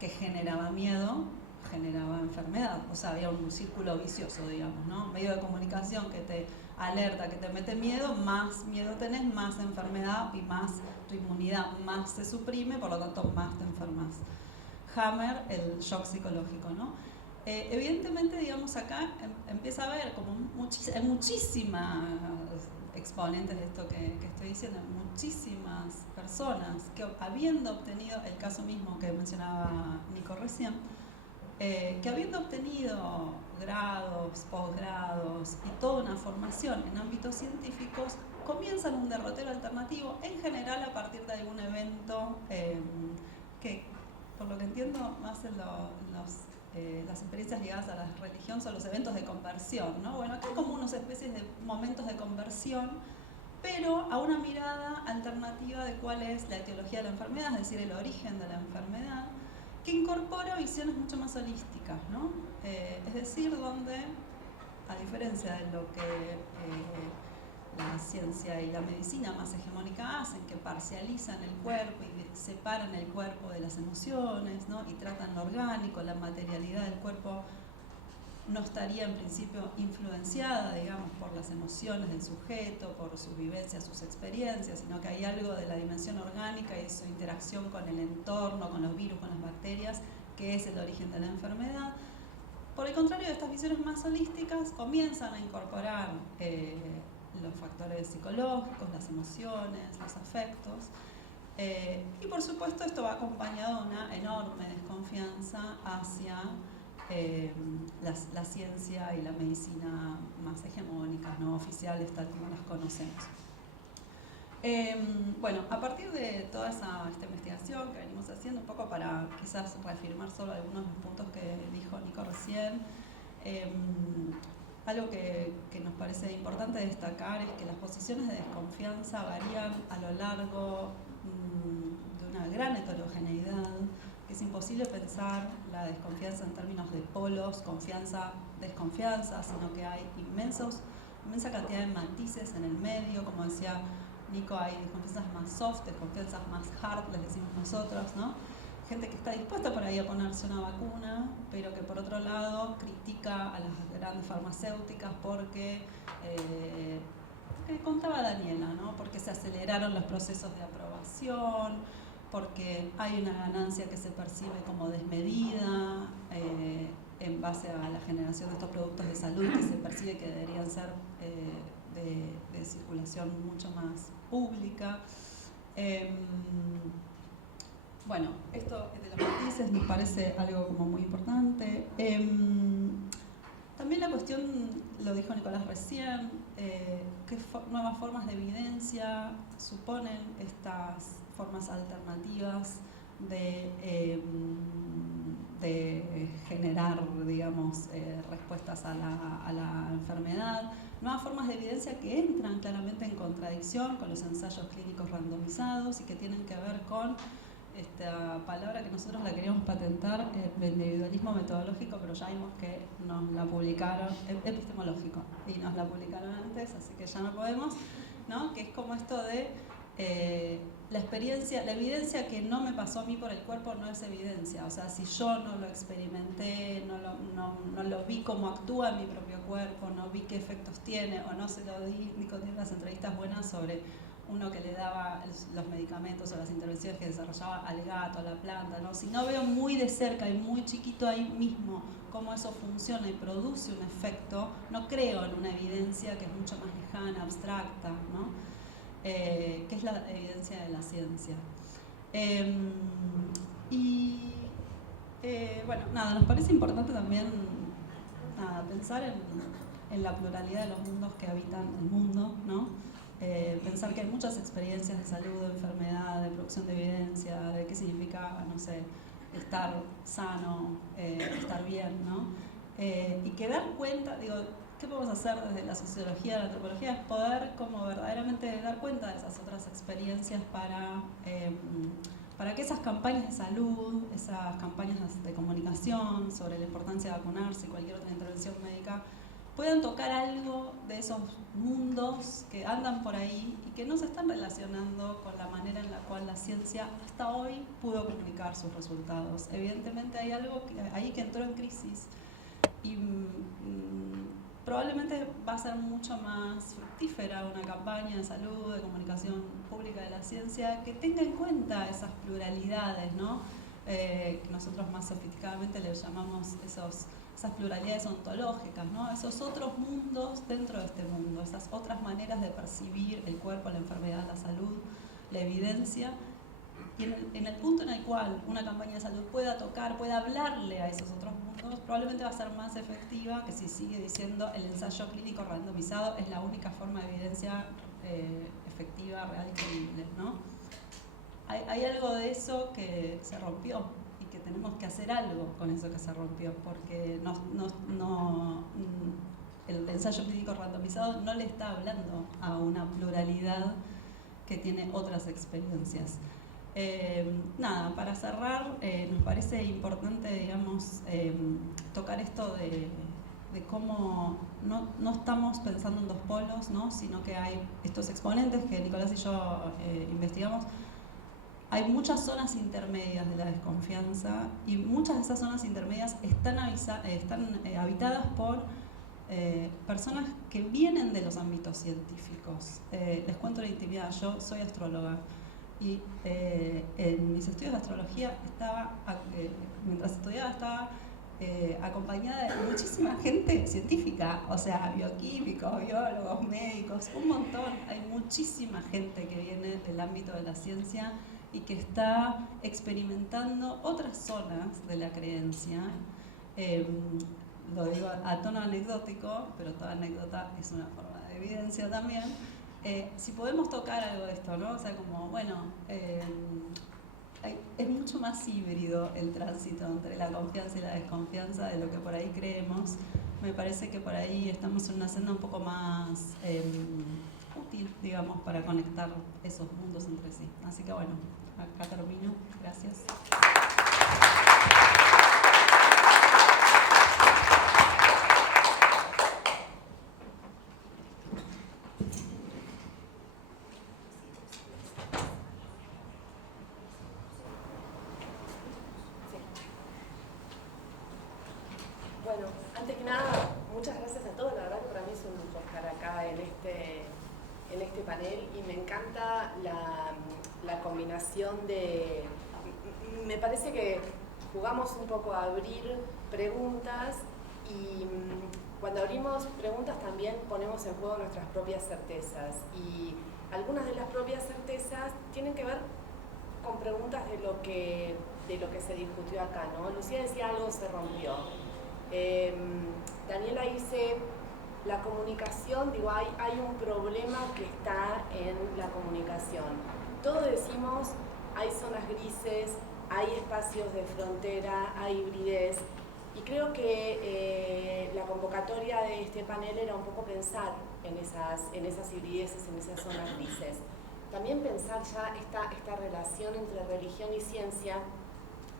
que generaba miedo, generaba enfermedad, o sea, había un círculo vicioso, digamos, ¿no? Medio de comunicación que te alerta, que te mete miedo, más miedo tenés, más enfermedad y más tu inmunidad más se suprime, por lo tanto más te enfermas. Hammer, el shock psicológico, ¿no? Evidentemente, digamos, acá empieza a haber como muchísimas exponentes de esto que estoy diciendo, muchísimas personas que habiendo obtenido, el caso mismo que mencionaba Nico recién, que habiendo obtenido grados, posgrados y toda una formación en ámbitos científicos, comienzan un derrotero alternativo, en general a partir de algún evento que, por lo que entiendo, más en las experiencias ligadas a la religión son los eventos de conversión, ¿no? Bueno, acá hay como unas especies de momentos de conversión, pero a una mirada alternativa de cuál es la etiología de la enfermedad, es decir, el origen de la enfermedad, que incorpora visiones mucho más holísticas, ¿no? Es decir, donde, a diferencia de lo que la ciencia y la medicina más hegemónica hacen, que parcializan el cuerpo y separan el cuerpo de las emociones, ¿no? Y tratan lo orgánico, la materialidad del cuerpo no estaría en principio influenciada, digamos, por las emociones del sujeto, por sus vivencias, sus experiencias, sino que hay algo de la dimensión orgánica y su interacción con el entorno, con los virus, con las bacterias, que es el origen de la enfermedad. Por el contrario, estas visiones más holísticas comienzan a incorporar los factores psicológicos, las emociones, los afectos, y por supuesto esto va acompañado de una enorme desconfianza hacia la ciencia y la medicina más hegemónicas, no oficiales, tal como las conocemos. Bueno, a partir de toda esta investigación que venimos haciendo, un poco para quizás reafirmar solo algunos de los puntos que dijo Nico recién, algo que nos parece importante destacar es que las posiciones de desconfianza varían a lo largo de una gran heterogeneidad, que es imposible pensar la desconfianza en términos de polos, confianza, desconfianza, sino que hay inmensa cantidad de matices en el medio, como decía Nico, hay desconfianzas más soft, desconfianzas más hard, les decimos nosotros, ¿no? Gente que está dispuesta por ahí a ponerse una vacuna, pero que por otro lado critica a las grandes farmacéuticas porque contaba Daniela, ¿no? Porque se aceleraron los procesos de aprobación, porque hay una ganancia que se percibe como desmedida en base a la generación de estos productos de salud que se percibe que deberían ser de circulación mucho más pública. Bueno, esto de los matices nos parece algo como muy importante. También la cuestión, lo dijo Nicolás recién, qué nuevas formas de evidencia suponen estas formas alternativas de de generar, digamos, respuestas a la enfermedad, nuevas formas de evidencia que entran claramente en contradicción con los ensayos clínicos randomizados y que tienen que ver con esta palabra que nosotros la queríamos patentar, el individualismo metodológico, pero ya vimos que nos la publicaron, epistemológico, y nos la publicaron antes, así que ya no podemos, ¿no? Que es como esto de la experiencia, la evidencia que no me pasó a mí por el cuerpo no es evidencia. O sea, si yo no lo experimenté, no lo vi cómo actúa en mi propio cuerpo, no vi qué efectos tiene, o no se lo di, Nico tiene unas entrevistas buenas sobre uno que le daba los medicamentos o las intervenciones que desarrollaba al gato, a la planta, ¿no? Si no veo muy de cerca y muy chiquito ahí mismo cómo eso funciona y produce un efecto, no creo en una evidencia que es mucho más lejana, abstracta, ¿no? Que es la evidencia de la ciencia. Bueno, nada, nos parece importante también pensar en la pluralidad de los mundos que habitan el mundo, ¿no? Pensar que hay muchas experiencias de salud, de enfermedad, de producción de evidencia, de qué significa, no sé, estar sano, estar bien, ¿no? Y que dar cuenta, digo, ¿qué podemos hacer desde la sociología, la antropología? Es poder como verdaderamente dar cuenta de esas otras experiencias para que esas campañas de salud, esas campañas de comunicación sobre la importancia de vacunarse y cualquier otra intervención médica puedan tocar algo de esos mundos que andan por ahí y que no se están relacionando con la manera en la cual la ciencia hasta hoy pudo comunicar sus resultados. Evidentemente hay algo ahí que entró en crisis y probablemente va a ser mucho más fructífera una campaña de salud, de comunicación pública de la ciencia que tenga en cuenta esas pluralidades, ¿no? Que nosotros más sofisticadamente le llamamos esas pluralidades ontológicas, ¿no? Esos otros mundos dentro de este mundo, esas otras maneras de percibir el cuerpo, la enfermedad, la salud, la evidencia. Y en el punto en el cual una campaña de salud pueda tocar, pueda hablarle a esos otros mundos, probablemente va a ser más efectiva que si sigue diciendo el ensayo clínico randomizado es la única forma de evidencia efectiva, real y creíble, ¿no? Hay algo de eso que se rompió y que tenemos que hacer algo con eso que se rompió, porque el ensayo clínico randomizado no le está hablando a una pluralidad que tiene otras experiencias. Nada, para cerrar, nos parece importante, digamos, tocar esto de cómo no estamos pensando en dos polos, ¿no? Sino que hay estos exponentes que Nicolás y yo investigamos. Hay muchas zonas intermedias de la desconfianza y muchas de esas zonas intermedias están habitadas por personas que vienen de los ámbitos científicos. Les cuento la intimidad, yo soy astróloga. Y en mis estudios de astrología mientras estudiaba estaba acompañada de muchísima gente científica, o sea, bioquímicos, biólogos, médicos, un montón. Hay muchísima gente que viene del ámbito de la ciencia y que está experimentando otras zonas de la creencia. Lo digo a tono anecdótico, pero toda anécdota es una forma de evidencia también. Si podemos tocar algo de esto, ¿no? O sea, como, bueno, es mucho más híbrido el tránsito entre la confianza y la desconfianza de lo que por ahí creemos. Me parece que por ahí estamos en una senda un poco más útil, digamos, para conectar esos mundos entre sí. Así que bueno, acá termino. Gracias. Bueno, antes que nada, muchas gracias a todos. La verdad que para mí es un lujo estar acá en este panel y me encanta la combinación de... Me parece que jugamos un poco a abrir preguntas y cuando abrimos preguntas también ponemos en juego nuestras propias certezas y algunas de las propias certezas tienen que ver con preguntas de lo que se discutió acá, ¿no? Lucía decía algo se rompió. Daniela dice, la comunicación, digo, hay un problema que está en la comunicación. Todos decimos, hay zonas grises, hay espacios de frontera, hay hibridez, y creo que la convocatoria de este panel era un poco pensar en esas hibrideces, en esas zonas grises. También pensar ya esta relación entre religión y ciencia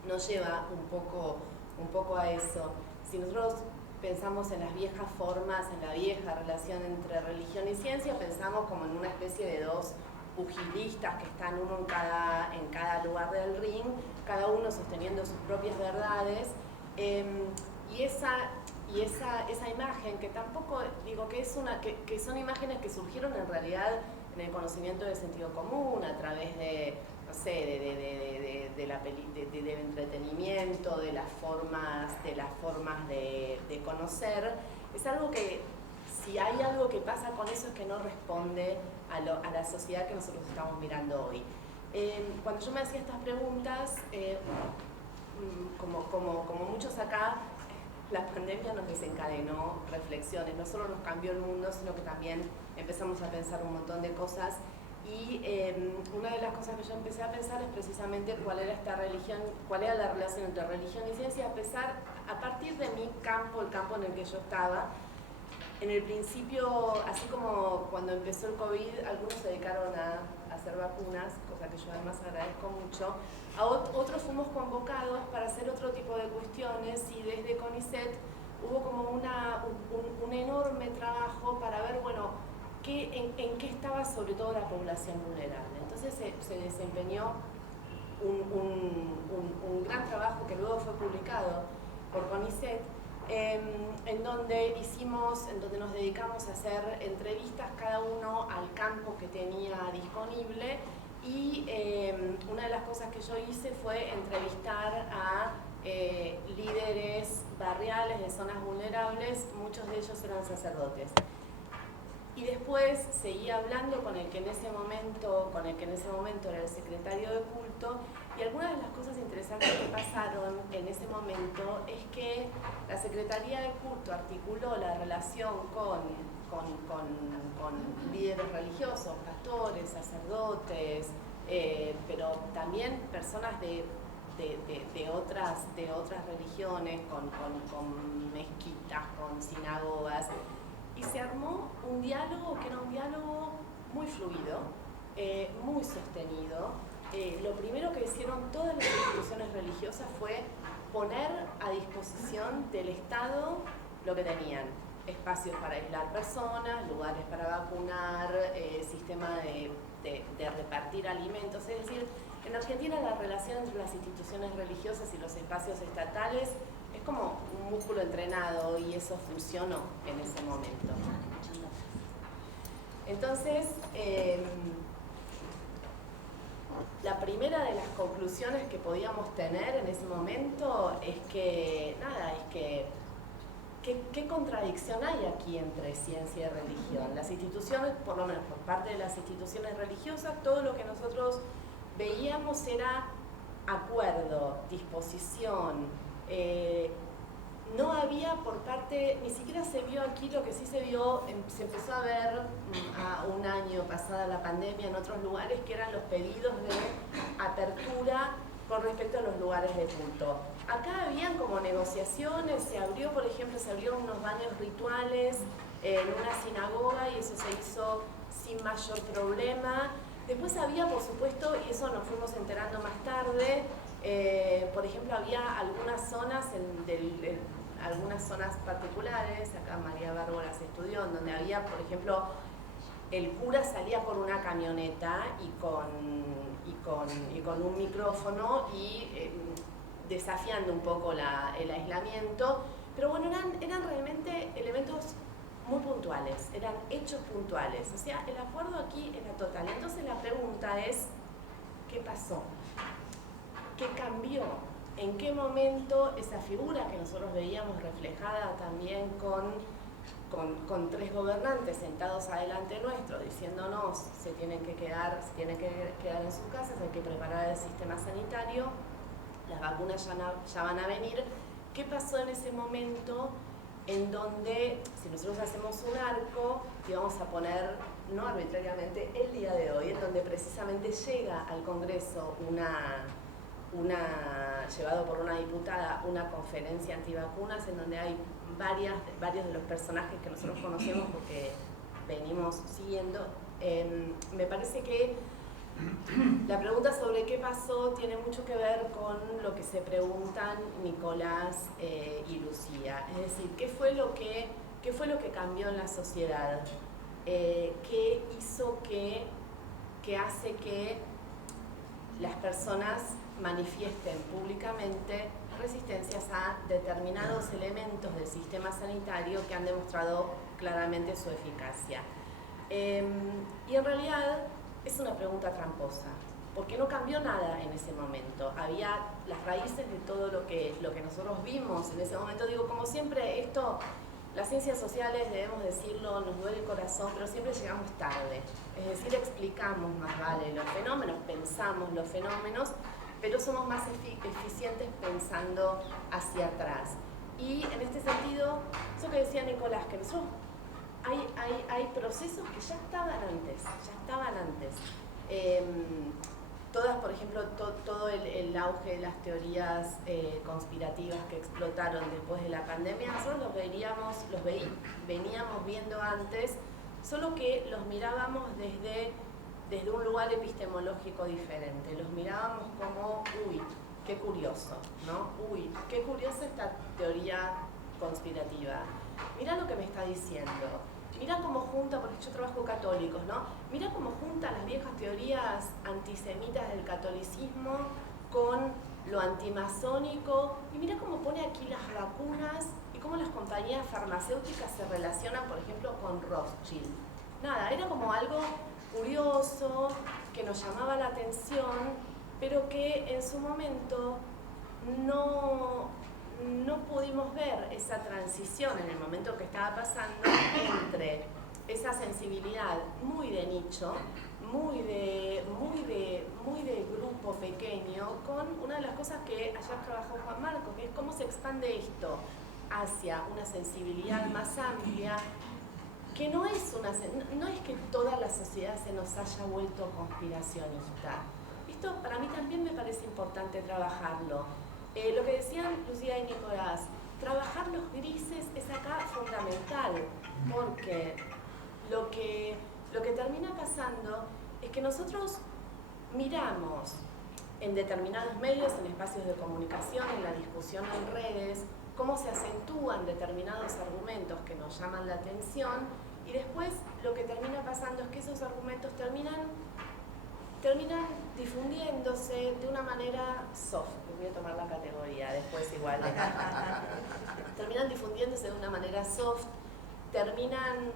nos lleva un poco a eso. Si nosotros pensamos en las viejas formas, en la vieja relación entre religión y ciencia, pensamos como en una especie de dos pugilistas que están uno en cada lugar del ring, cada uno sosteniendo sus propias verdades, y esa imagen que tampoco digo que que son imágenes que surgieron en realidad en el conocimiento del sentido común a través de, no sé, del entretenimiento, de las formas de conocer. Es algo que, si hay algo que pasa con eso, es que no responde a la sociedad que nosotros estamos mirando hoy. Cuando yo me hacía estas preguntas, como muchos acá, la pandemia nos desencadenó reflexiones, no solo nos cambió el mundo, sino que también empezamos a pensar un montón de cosas. Y una de las cosas que yo empecé a pensar es precisamente cuál era la relación entre religión y ciencia, a partir de mi campo, el campo en el que yo estaba. En el principio, así como cuando empezó el COVID, algunos se dedicaron a hacer vacunas, cosa que yo además agradezco mucho. Otros fuimos convocados para hacer otro tipo de cuestiones, y desde CONICET hubo como un enorme trabajo para ver, bueno, en qué estaba sobre todo la población vulnerable. Entonces se desempeñó un gran trabajo que luego fue publicado por CONICET, en donde nos dedicamos a hacer entrevistas cada uno al campo que tenía disponible, y una de las cosas que yo hice fue entrevistar a líderes barriales de zonas vulnerables, muchos de ellos eran sacerdotes. Y después seguí hablando con el que en ese momento era el secretario de culto, y algunas de las cosas interesantes que pasaron en ese momento es que la Secretaría de Culto articuló la relación con líderes religiosos, pastores, sacerdotes, pero también personas de otras religiones, con mezquitas, con sinagogas. Y se armó un diálogo que era un diálogo muy fluido, muy sostenido. Lo primero que hicieron todas las instituciones religiosas fue poner a disposición del Estado lo que tenían: espacios para aislar personas, lugares para vacunar, sistema de repartir alimentos. Es decir, en Argentina la relación entre las instituciones religiosas y los espacios estatales es como un músculo entrenado, y eso funcionó en ese momento. Entonces, la primera de las conclusiones que podíamos tener en ese momento es que, ¿qué contradicción hay aquí entre ciencia y religión? Las instituciones, por lo menos por parte de las instituciones religiosas, todo lo que nosotros veíamos era acuerdo, disposición. No había por parte, ni siquiera se vio aquí lo que sí se vio, se empezó a ver a un año pasada la pandemia en otros lugares, que eran los pedidos de apertura con respecto a los lugares de culto. Acá habían como negociaciones, se abrieron unos baños rituales en una sinagoga, y eso se hizo sin mayor problema. Después había, por supuesto, y eso nos fuimos enterando más tarde, por ejemplo, había algunas zonas algunas zonas particulares, acá María Bárboras estudió, en donde había, por ejemplo, el cura salía con una camioneta y con un micrófono, y desafiando un poco el aislamiento, pero bueno, eran realmente elementos muy puntuales, eran hechos puntuales, o sea, el acuerdo aquí era total. Entonces la pregunta es, ¿qué pasó? ¿Qué cambió? ¿En qué momento esa figura que nosotros veíamos reflejada también con tres gobernantes sentados adelante nuestro, diciéndonos se tienen que quedar en sus casas, hay que preparar el sistema sanitario, las vacunas ya van a venir? ¿Qué pasó en ese momento en donde, si nosotros hacemos un arco, y vamos a poner, no arbitrariamente, el día de hoy, en donde precisamente llega al Congreso llevado por una diputada, una conferencia antivacunas en donde hay varios de los personajes que nosotros conocemos porque venimos siguiendo. Me parece que la pregunta sobre qué pasó tiene mucho que ver con lo que se preguntan Nicolás y Lucía. Es decir, ¿qué fue lo que cambió en la sociedad? ¿Qué hizo que hace que las personas manifiesten públicamente resistencias a determinados elementos del sistema sanitario que han demostrado claramente su eficacia? Y en realidad es una pregunta tramposa, porque no cambió nada en ese momento. Había las raíces de todo lo que nosotros vimos en ese momento. Digo, como siempre, esto, las ciencias sociales, debemos decirlo, nos duele el corazón, pero siempre llegamos tarde. Es decir, explicamos más vale los fenómenos, pensamos los fenómenos, pero somos más eficientes pensando hacia atrás. Y en este sentido, eso que decía Nicolás, que nosotros hay procesos que ya estaban antes. Todas, por ejemplo, todo el auge de las teorías conspirativas que explotaron después de la pandemia, nosotros veníamos viendo antes, solo que los mirábamos desde un lugar epistemológico diferente. Los mirábamos como, uy, qué curioso, ¿no? Uy, qué curiosa esta teoría conspirativa. Mirá lo que me está diciendo. Mirá cómo junta, porque yo trabajo católicos, ¿no? Mirá cómo junta las viejas teorías antisemitas del catolicismo con lo antimasónico, y mirá cómo pone aquí las vacunas y cómo las compañías farmacéuticas se relacionan, por ejemplo, con Rothschild. Nada, era como algo curioso, que nos llamaba la atención, pero que en su momento no pudimos ver esa transición en el momento que estaba pasando entre esa sensibilidad muy de nicho, muy de grupo pequeño, con una de las cosas que ayer trabajó Juan Marcos, que es cómo se expande esto hacia una sensibilidad más amplia, que no es que toda la sociedad se nos haya vuelto conspiracionista. Esto para mí también me parece importante trabajarlo. Lo que decían Lucía y Nicolás, trabajar los grises es acá fundamental, porque lo que termina pasando es que nosotros miramos en determinados medios, en espacios de comunicación, en la discusión en redes, cómo se acentúan determinados argumentos que nos llaman la atención, y después lo que termina pasando es que esos argumentos terminan difundiéndose de una manera soft. Voy a tomar la categoría después igual. Terminan difundiéndose de una manera soft, terminan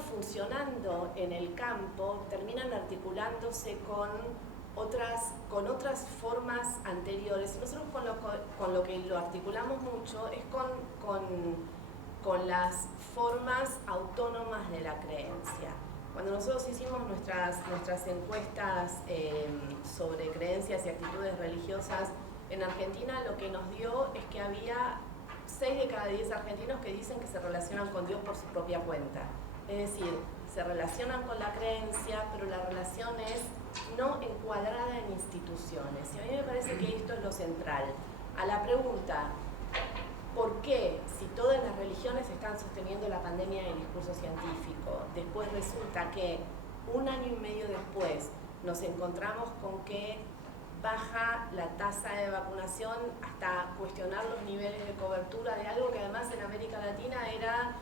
funcionando en el campo, terminan articulándose con otras formas anteriores. Nosotros con lo que lo articulamos mucho es con las formas autónomas de la creencia. Cuando nosotros hicimos nuestras encuestas sobre creencias y actitudes religiosas en Argentina, lo que nos dio es que había 6 de cada 10 argentinos que dicen que se relacionan con Dios por su propia cuenta. Es decir, se relacionan con la creencia, pero la relación es no encuadrada en instituciones. Y a mí me parece que esto es lo central. A la pregunta, ¿por qué, si todas las religiones están sosteniendo la pandemia en el discurso científico, después resulta que 1 año y medio después nos encontramos con que baja la tasa de vacunación hasta cuestionar los niveles de cobertura de algo que además en América Latina era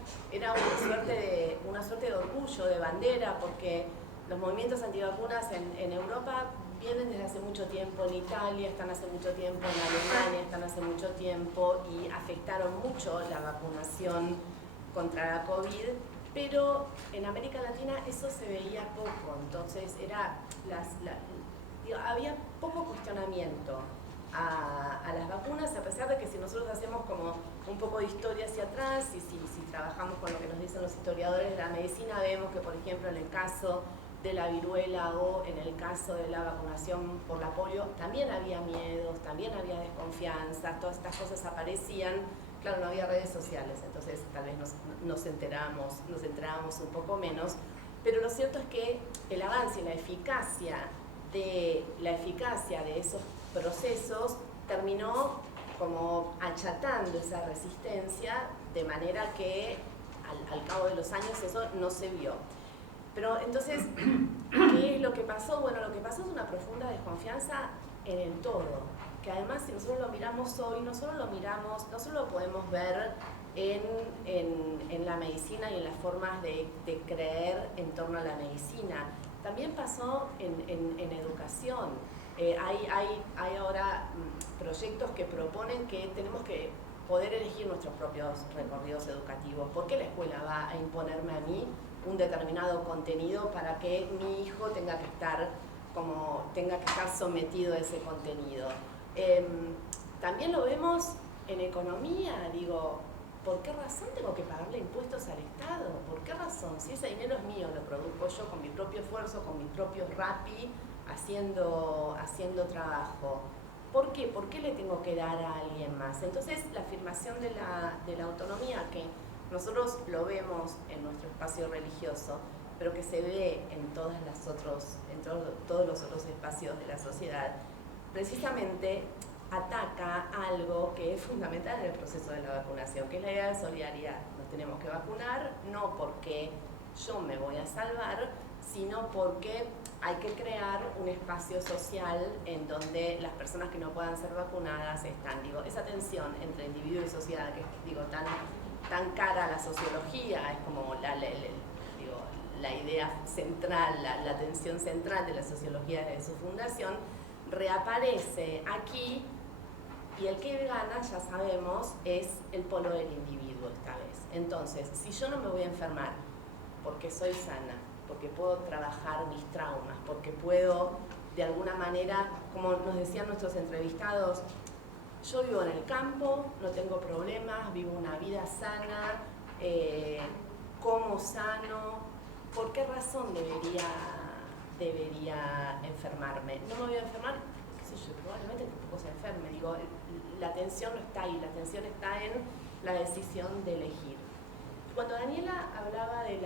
una suerte de orgullo, de bandera, porque los movimientos antivacunas en Europa vienen desde hace mucho tiempo, en Italia están hace mucho tiempo, en Alemania están hace mucho tiempo y afectaron mucho la vacunación contra la COVID, pero en América Latina eso se veía poco, entonces había poco cuestionamiento a las vacunas, a pesar de que si nosotros hacemos como un poco de historia hacia atrás y si trabajamos con lo que nos dicen los historiadores de la medicina, vemos que, por ejemplo, en el caso de la viruela o en el caso de la vacunación por la polio, también había miedos, también había desconfianza, todas estas cosas aparecían. Claro, no había redes sociales, entonces tal vez nos enterábamos un poco menos, pero lo cierto es que el avance y la eficacia de la eficacia de esos procesos terminó como achatando esa resistencia, de manera que al cabo de los años eso no se vio. Pero entonces, ¿qué es lo que pasó? Bueno, lo que pasó es una profunda desconfianza en el todo, que además si nosotros lo miramos hoy, no solo lo podemos ver en la medicina y en las formas de creer en torno a la medicina, también pasó en educación. Hay ahora proyectos que proponen que tenemos que poder elegir nuestros propios recorridos educativos. ¿Por qué la escuela va a imponerme a mí un determinado contenido para que mi hijo tenga que estar sometido a ese contenido? También lo vemos en economía, digo, ¿por qué razón tengo que pagarle impuestos al Estado? ¿Por qué razón? Si ese dinero es mío, lo produzco yo con mi propio esfuerzo, con mis propios Rappi, haciendo trabajo. ¿Por qué? ¿Por qué le tengo que dar a alguien más? Entonces, la afirmación de la autonomía, que nosotros lo vemos en nuestro espacio religioso, pero que se ve en todos los otros espacios de la sociedad, precisamente ataca algo que es fundamental en el proceso de la vacunación, que es la idea de solidaridad. Nos tenemos que vacunar no porque yo me voy a salvar, sino porque hay que crear un espacio social en donde las personas que no puedan ser vacunadas están. Digo, esa tensión entre individuo y sociedad, que es tan cara a la sociología, es como la idea central, la tensión central de la sociología desde su fundación, reaparece aquí, y el que gana, ya sabemos, es el polo del individuo esta vez. Entonces, si yo no me voy a enfermar porque soy sana, porque puedo trabajar mis traumas, porque puedo, de alguna manera, como nos decían nuestros entrevistados, yo vivo en el campo, no tengo problemas, vivo una vida sana, como sano, ¿por qué razón debería enfermarme? No me voy a enfermar, qué sé yo, probablemente tampoco se enferme. Digo, la tensión no está ahí, la tensión está en la decisión de elegir. Cuando Daniela hablaba de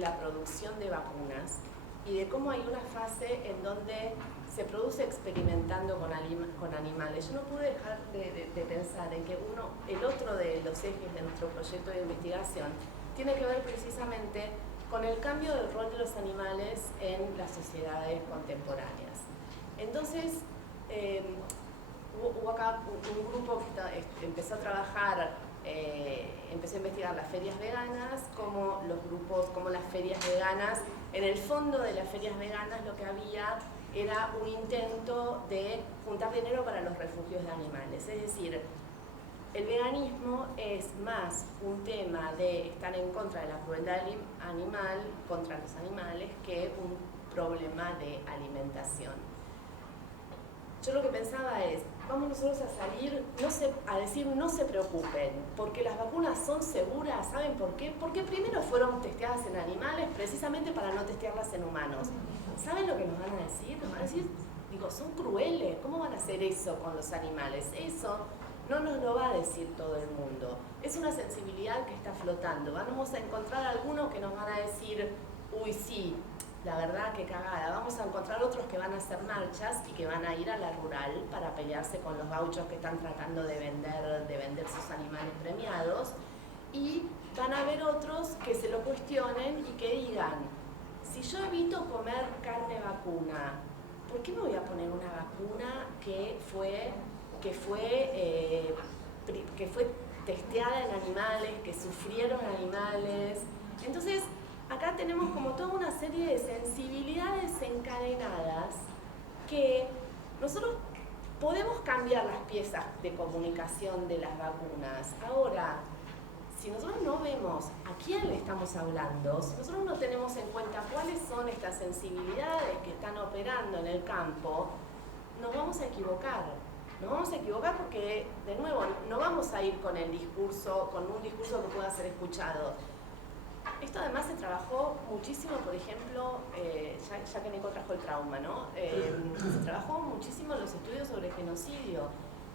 la producción de vacunas y de cómo hay una fase en donde se produce experimentando con animales, yo no pude dejar de pensar en que el otro de los ejes de nuestro proyecto de investigación tiene que ver precisamente con el cambio del rol de los animales en las sociedades contemporáneas. Entonces, hubo acá un grupo que empezó a trabajar, empezó a investigar las ferias veganas, como las ferias veganas, en el fondo de las ferias veganas lo que había era un intento de juntar dinero para los refugios de animales. Es decir, el veganismo es más un tema de estar en contra de la crueldad animal contra los animales que un problema de alimentación. Yo lo que pensaba es, vamos nosotros a salir a decir no se preocupen, porque las vacunas son seguras. ¿Saben por qué? Porque primero fueron testeadas en animales precisamente para no testearlas en humanos. ¿Saben lo que nos van a decir? Nos van a decir, son crueles, ¿cómo van a hacer eso con los animales? Eso no nos lo va a decir todo el mundo. Es una sensibilidad que está flotando. Vamos a encontrar algunos que nos van a decir, uy, sí, la verdad que cagada. Vamos a encontrar otros que van a hacer marchas y que van a ir a la rural para pelearse con los gauchos que están tratando de vender sus animales premiados. Y van a haber otros que se lo cuestionen y que digan, si yo evito comer carne vacuna, ¿por qué me voy a poner una vacuna que fue testeada en animales, que sufrieron animales? Entonces, acá tenemos como toda una serie de sensibilidades encadenadas que nosotros podemos cambiar las piezas de comunicación de las vacunas. Ahora, si nosotros no vemos a quién le estamos hablando, si nosotros no tenemos en cuenta cuáles son estas sensibilidades que están operando en el campo, nos vamos a equivocar. Nos vamos a equivocar porque, de nuevo, no vamos a ir con un discurso que pueda ser escuchado. Esto además se trabajó muchísimo, por ejemplo, ya que Nico trajo el trauma, ¿no? Se trabajó muchísimo en los estudios sobre genocidio.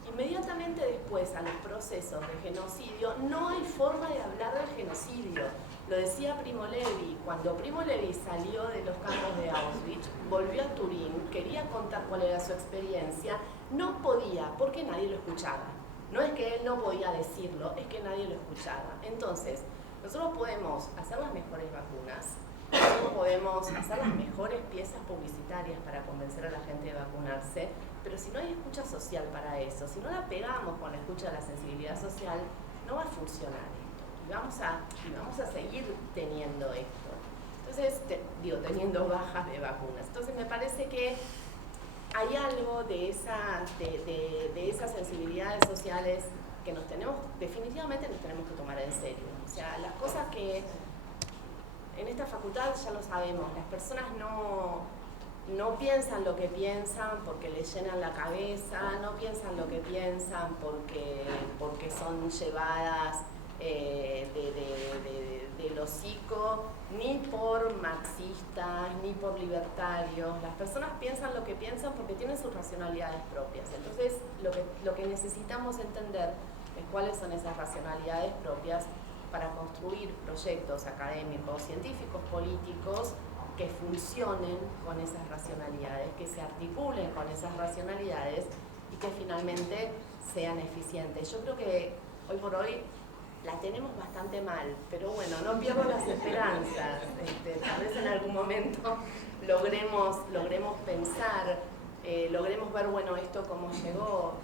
Inmediatamente después a los procesos de genocidio no hay forma de hablar del genocidio. Lo decía Primo Levi, cuando Primo Levi salió de los campos de Auschwitz, volvió a Turín, quería contar cuál era su experiencia, no podía porque nadie lo escuchaba. No es que él no podía decirlo, es que nadie lo escuchaba. Entonces, nosotros podemos hacer las mejores vacunas, nosotros podemos hacer las mejores piezas publicitarias para convencer a la gente de vacunarse, pero si no hay escucha social para eso, si no la pegamos con la escucha de la sensibilidad social, no va a funcionar esto. Y vamos a seguir teniendo esto. Entonces, teniendo bajas de vacunas. Entonces, me parece que hay algo de esas sensibilidades sociales que definitivamente nos tenemos que tomar en serio. O sea, las cosas que en esta facultad ya lo sabemos, las personas no piensan lo que piensan porque les llenan la cabeza, no piensan lo que piensan porque son llevadas del hocico, ni por marxistas, ni por libertarios. Las personas piensan lo que piensan porque tienen sus racionalidades propias. Entonces, lo que necesitamos entender es cuáles son esas racionalidades propias para construir proyectos académicos, científicos, políticos que funcionen con esas racionalidades, que se articulen con esas racionalidades y que finalmente sean eficientes. Yo creo que hoy por hoy la tenemos bastante mal, pero bueno, no pierdo las esperanzas. Tal vez en algún momento logremos pensar, logremos ver, bueno, esto cómo llegó.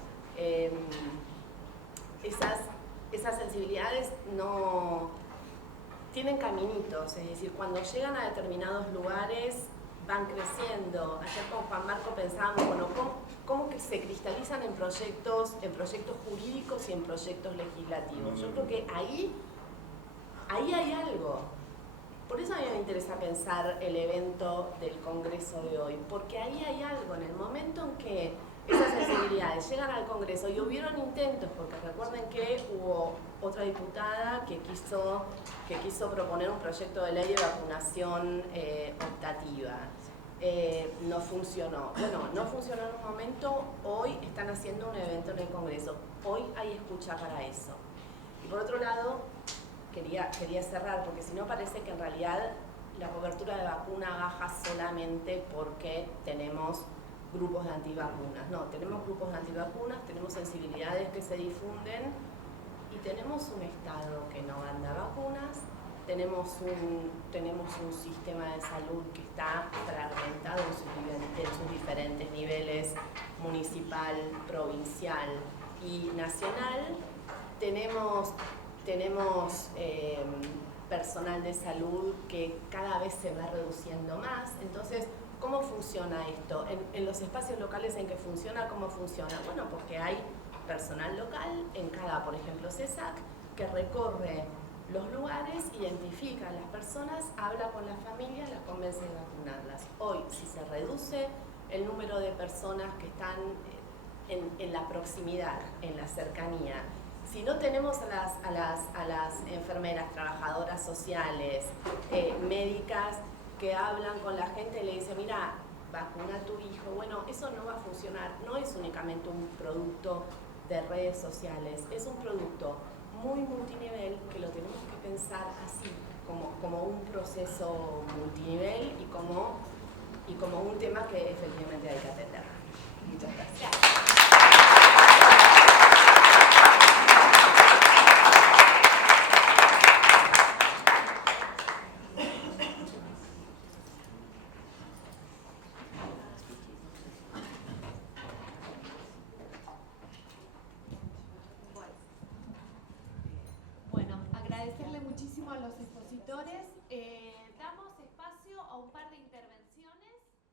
Esas sensibilidades no tienen caminitos, es decir, cuando llegan a determinados lugares van creciendo. Ayer con Juan Marco pensábamos, bueno, cómo que se cristalizan en proyectos jurídicos y en proyectos legislativos. Yo creo que ahí hay algo. Por eso a mí me interesa pensar el evento del Congreso de hoy, porque ahí hay algo. En el momento en que esas sensibilidades llegan al Congreso y hubieron intentos, porque recuerden que hubo otra diputada que quiso proponer un proyecto de ley de vacunación optativa. No funcionó. Bueno, no funcionó en un momento, hoy están haciendo un evento en el Congreso. Hoy hay escucha para eso. Y por otro lado, quería cerrar, porque si no parece que en realidad la cobertura de vacuna baja solamente porque tenemos grupos de antivacunas. No, tenemos grupos de antivacunas, tenemos sensibilidades que se difunden y tenemos un Estado que no manda vacunas, tenemos un sistema de salud que está fragmentado en sus diferentes niveles, municipal, provincial y nacional. Tenemos personal de salud que cada vez se va reduciendo más. Entonces, ¿cómo funciona esto? En los espacios locales en que funciona, ¿cómo funciona? Bueno, porque hay personal local en cada, por ejemplo, CESAC, que recorre los lugares, identifica a las personas, habla con las familias, las convence de vacunarlas. Hoy, si se reduce el número de personas que están en la proximidad, en la cercanía, si no tenemos a las enfermeras, trabajadoras sociales, médicas que hablan con la gente y le dicen, mira, vacuna a tu hijo, bueno, eso no va a funcionar. No es únicamente un producto de redes sociales, es un producto muy multinivel que lo tenemos que pensar así, como un proceso multinivel y como un tema que efectivamente hay que atender. Muchas gracias. Bueno, agradecerle muchísimo a los expositores.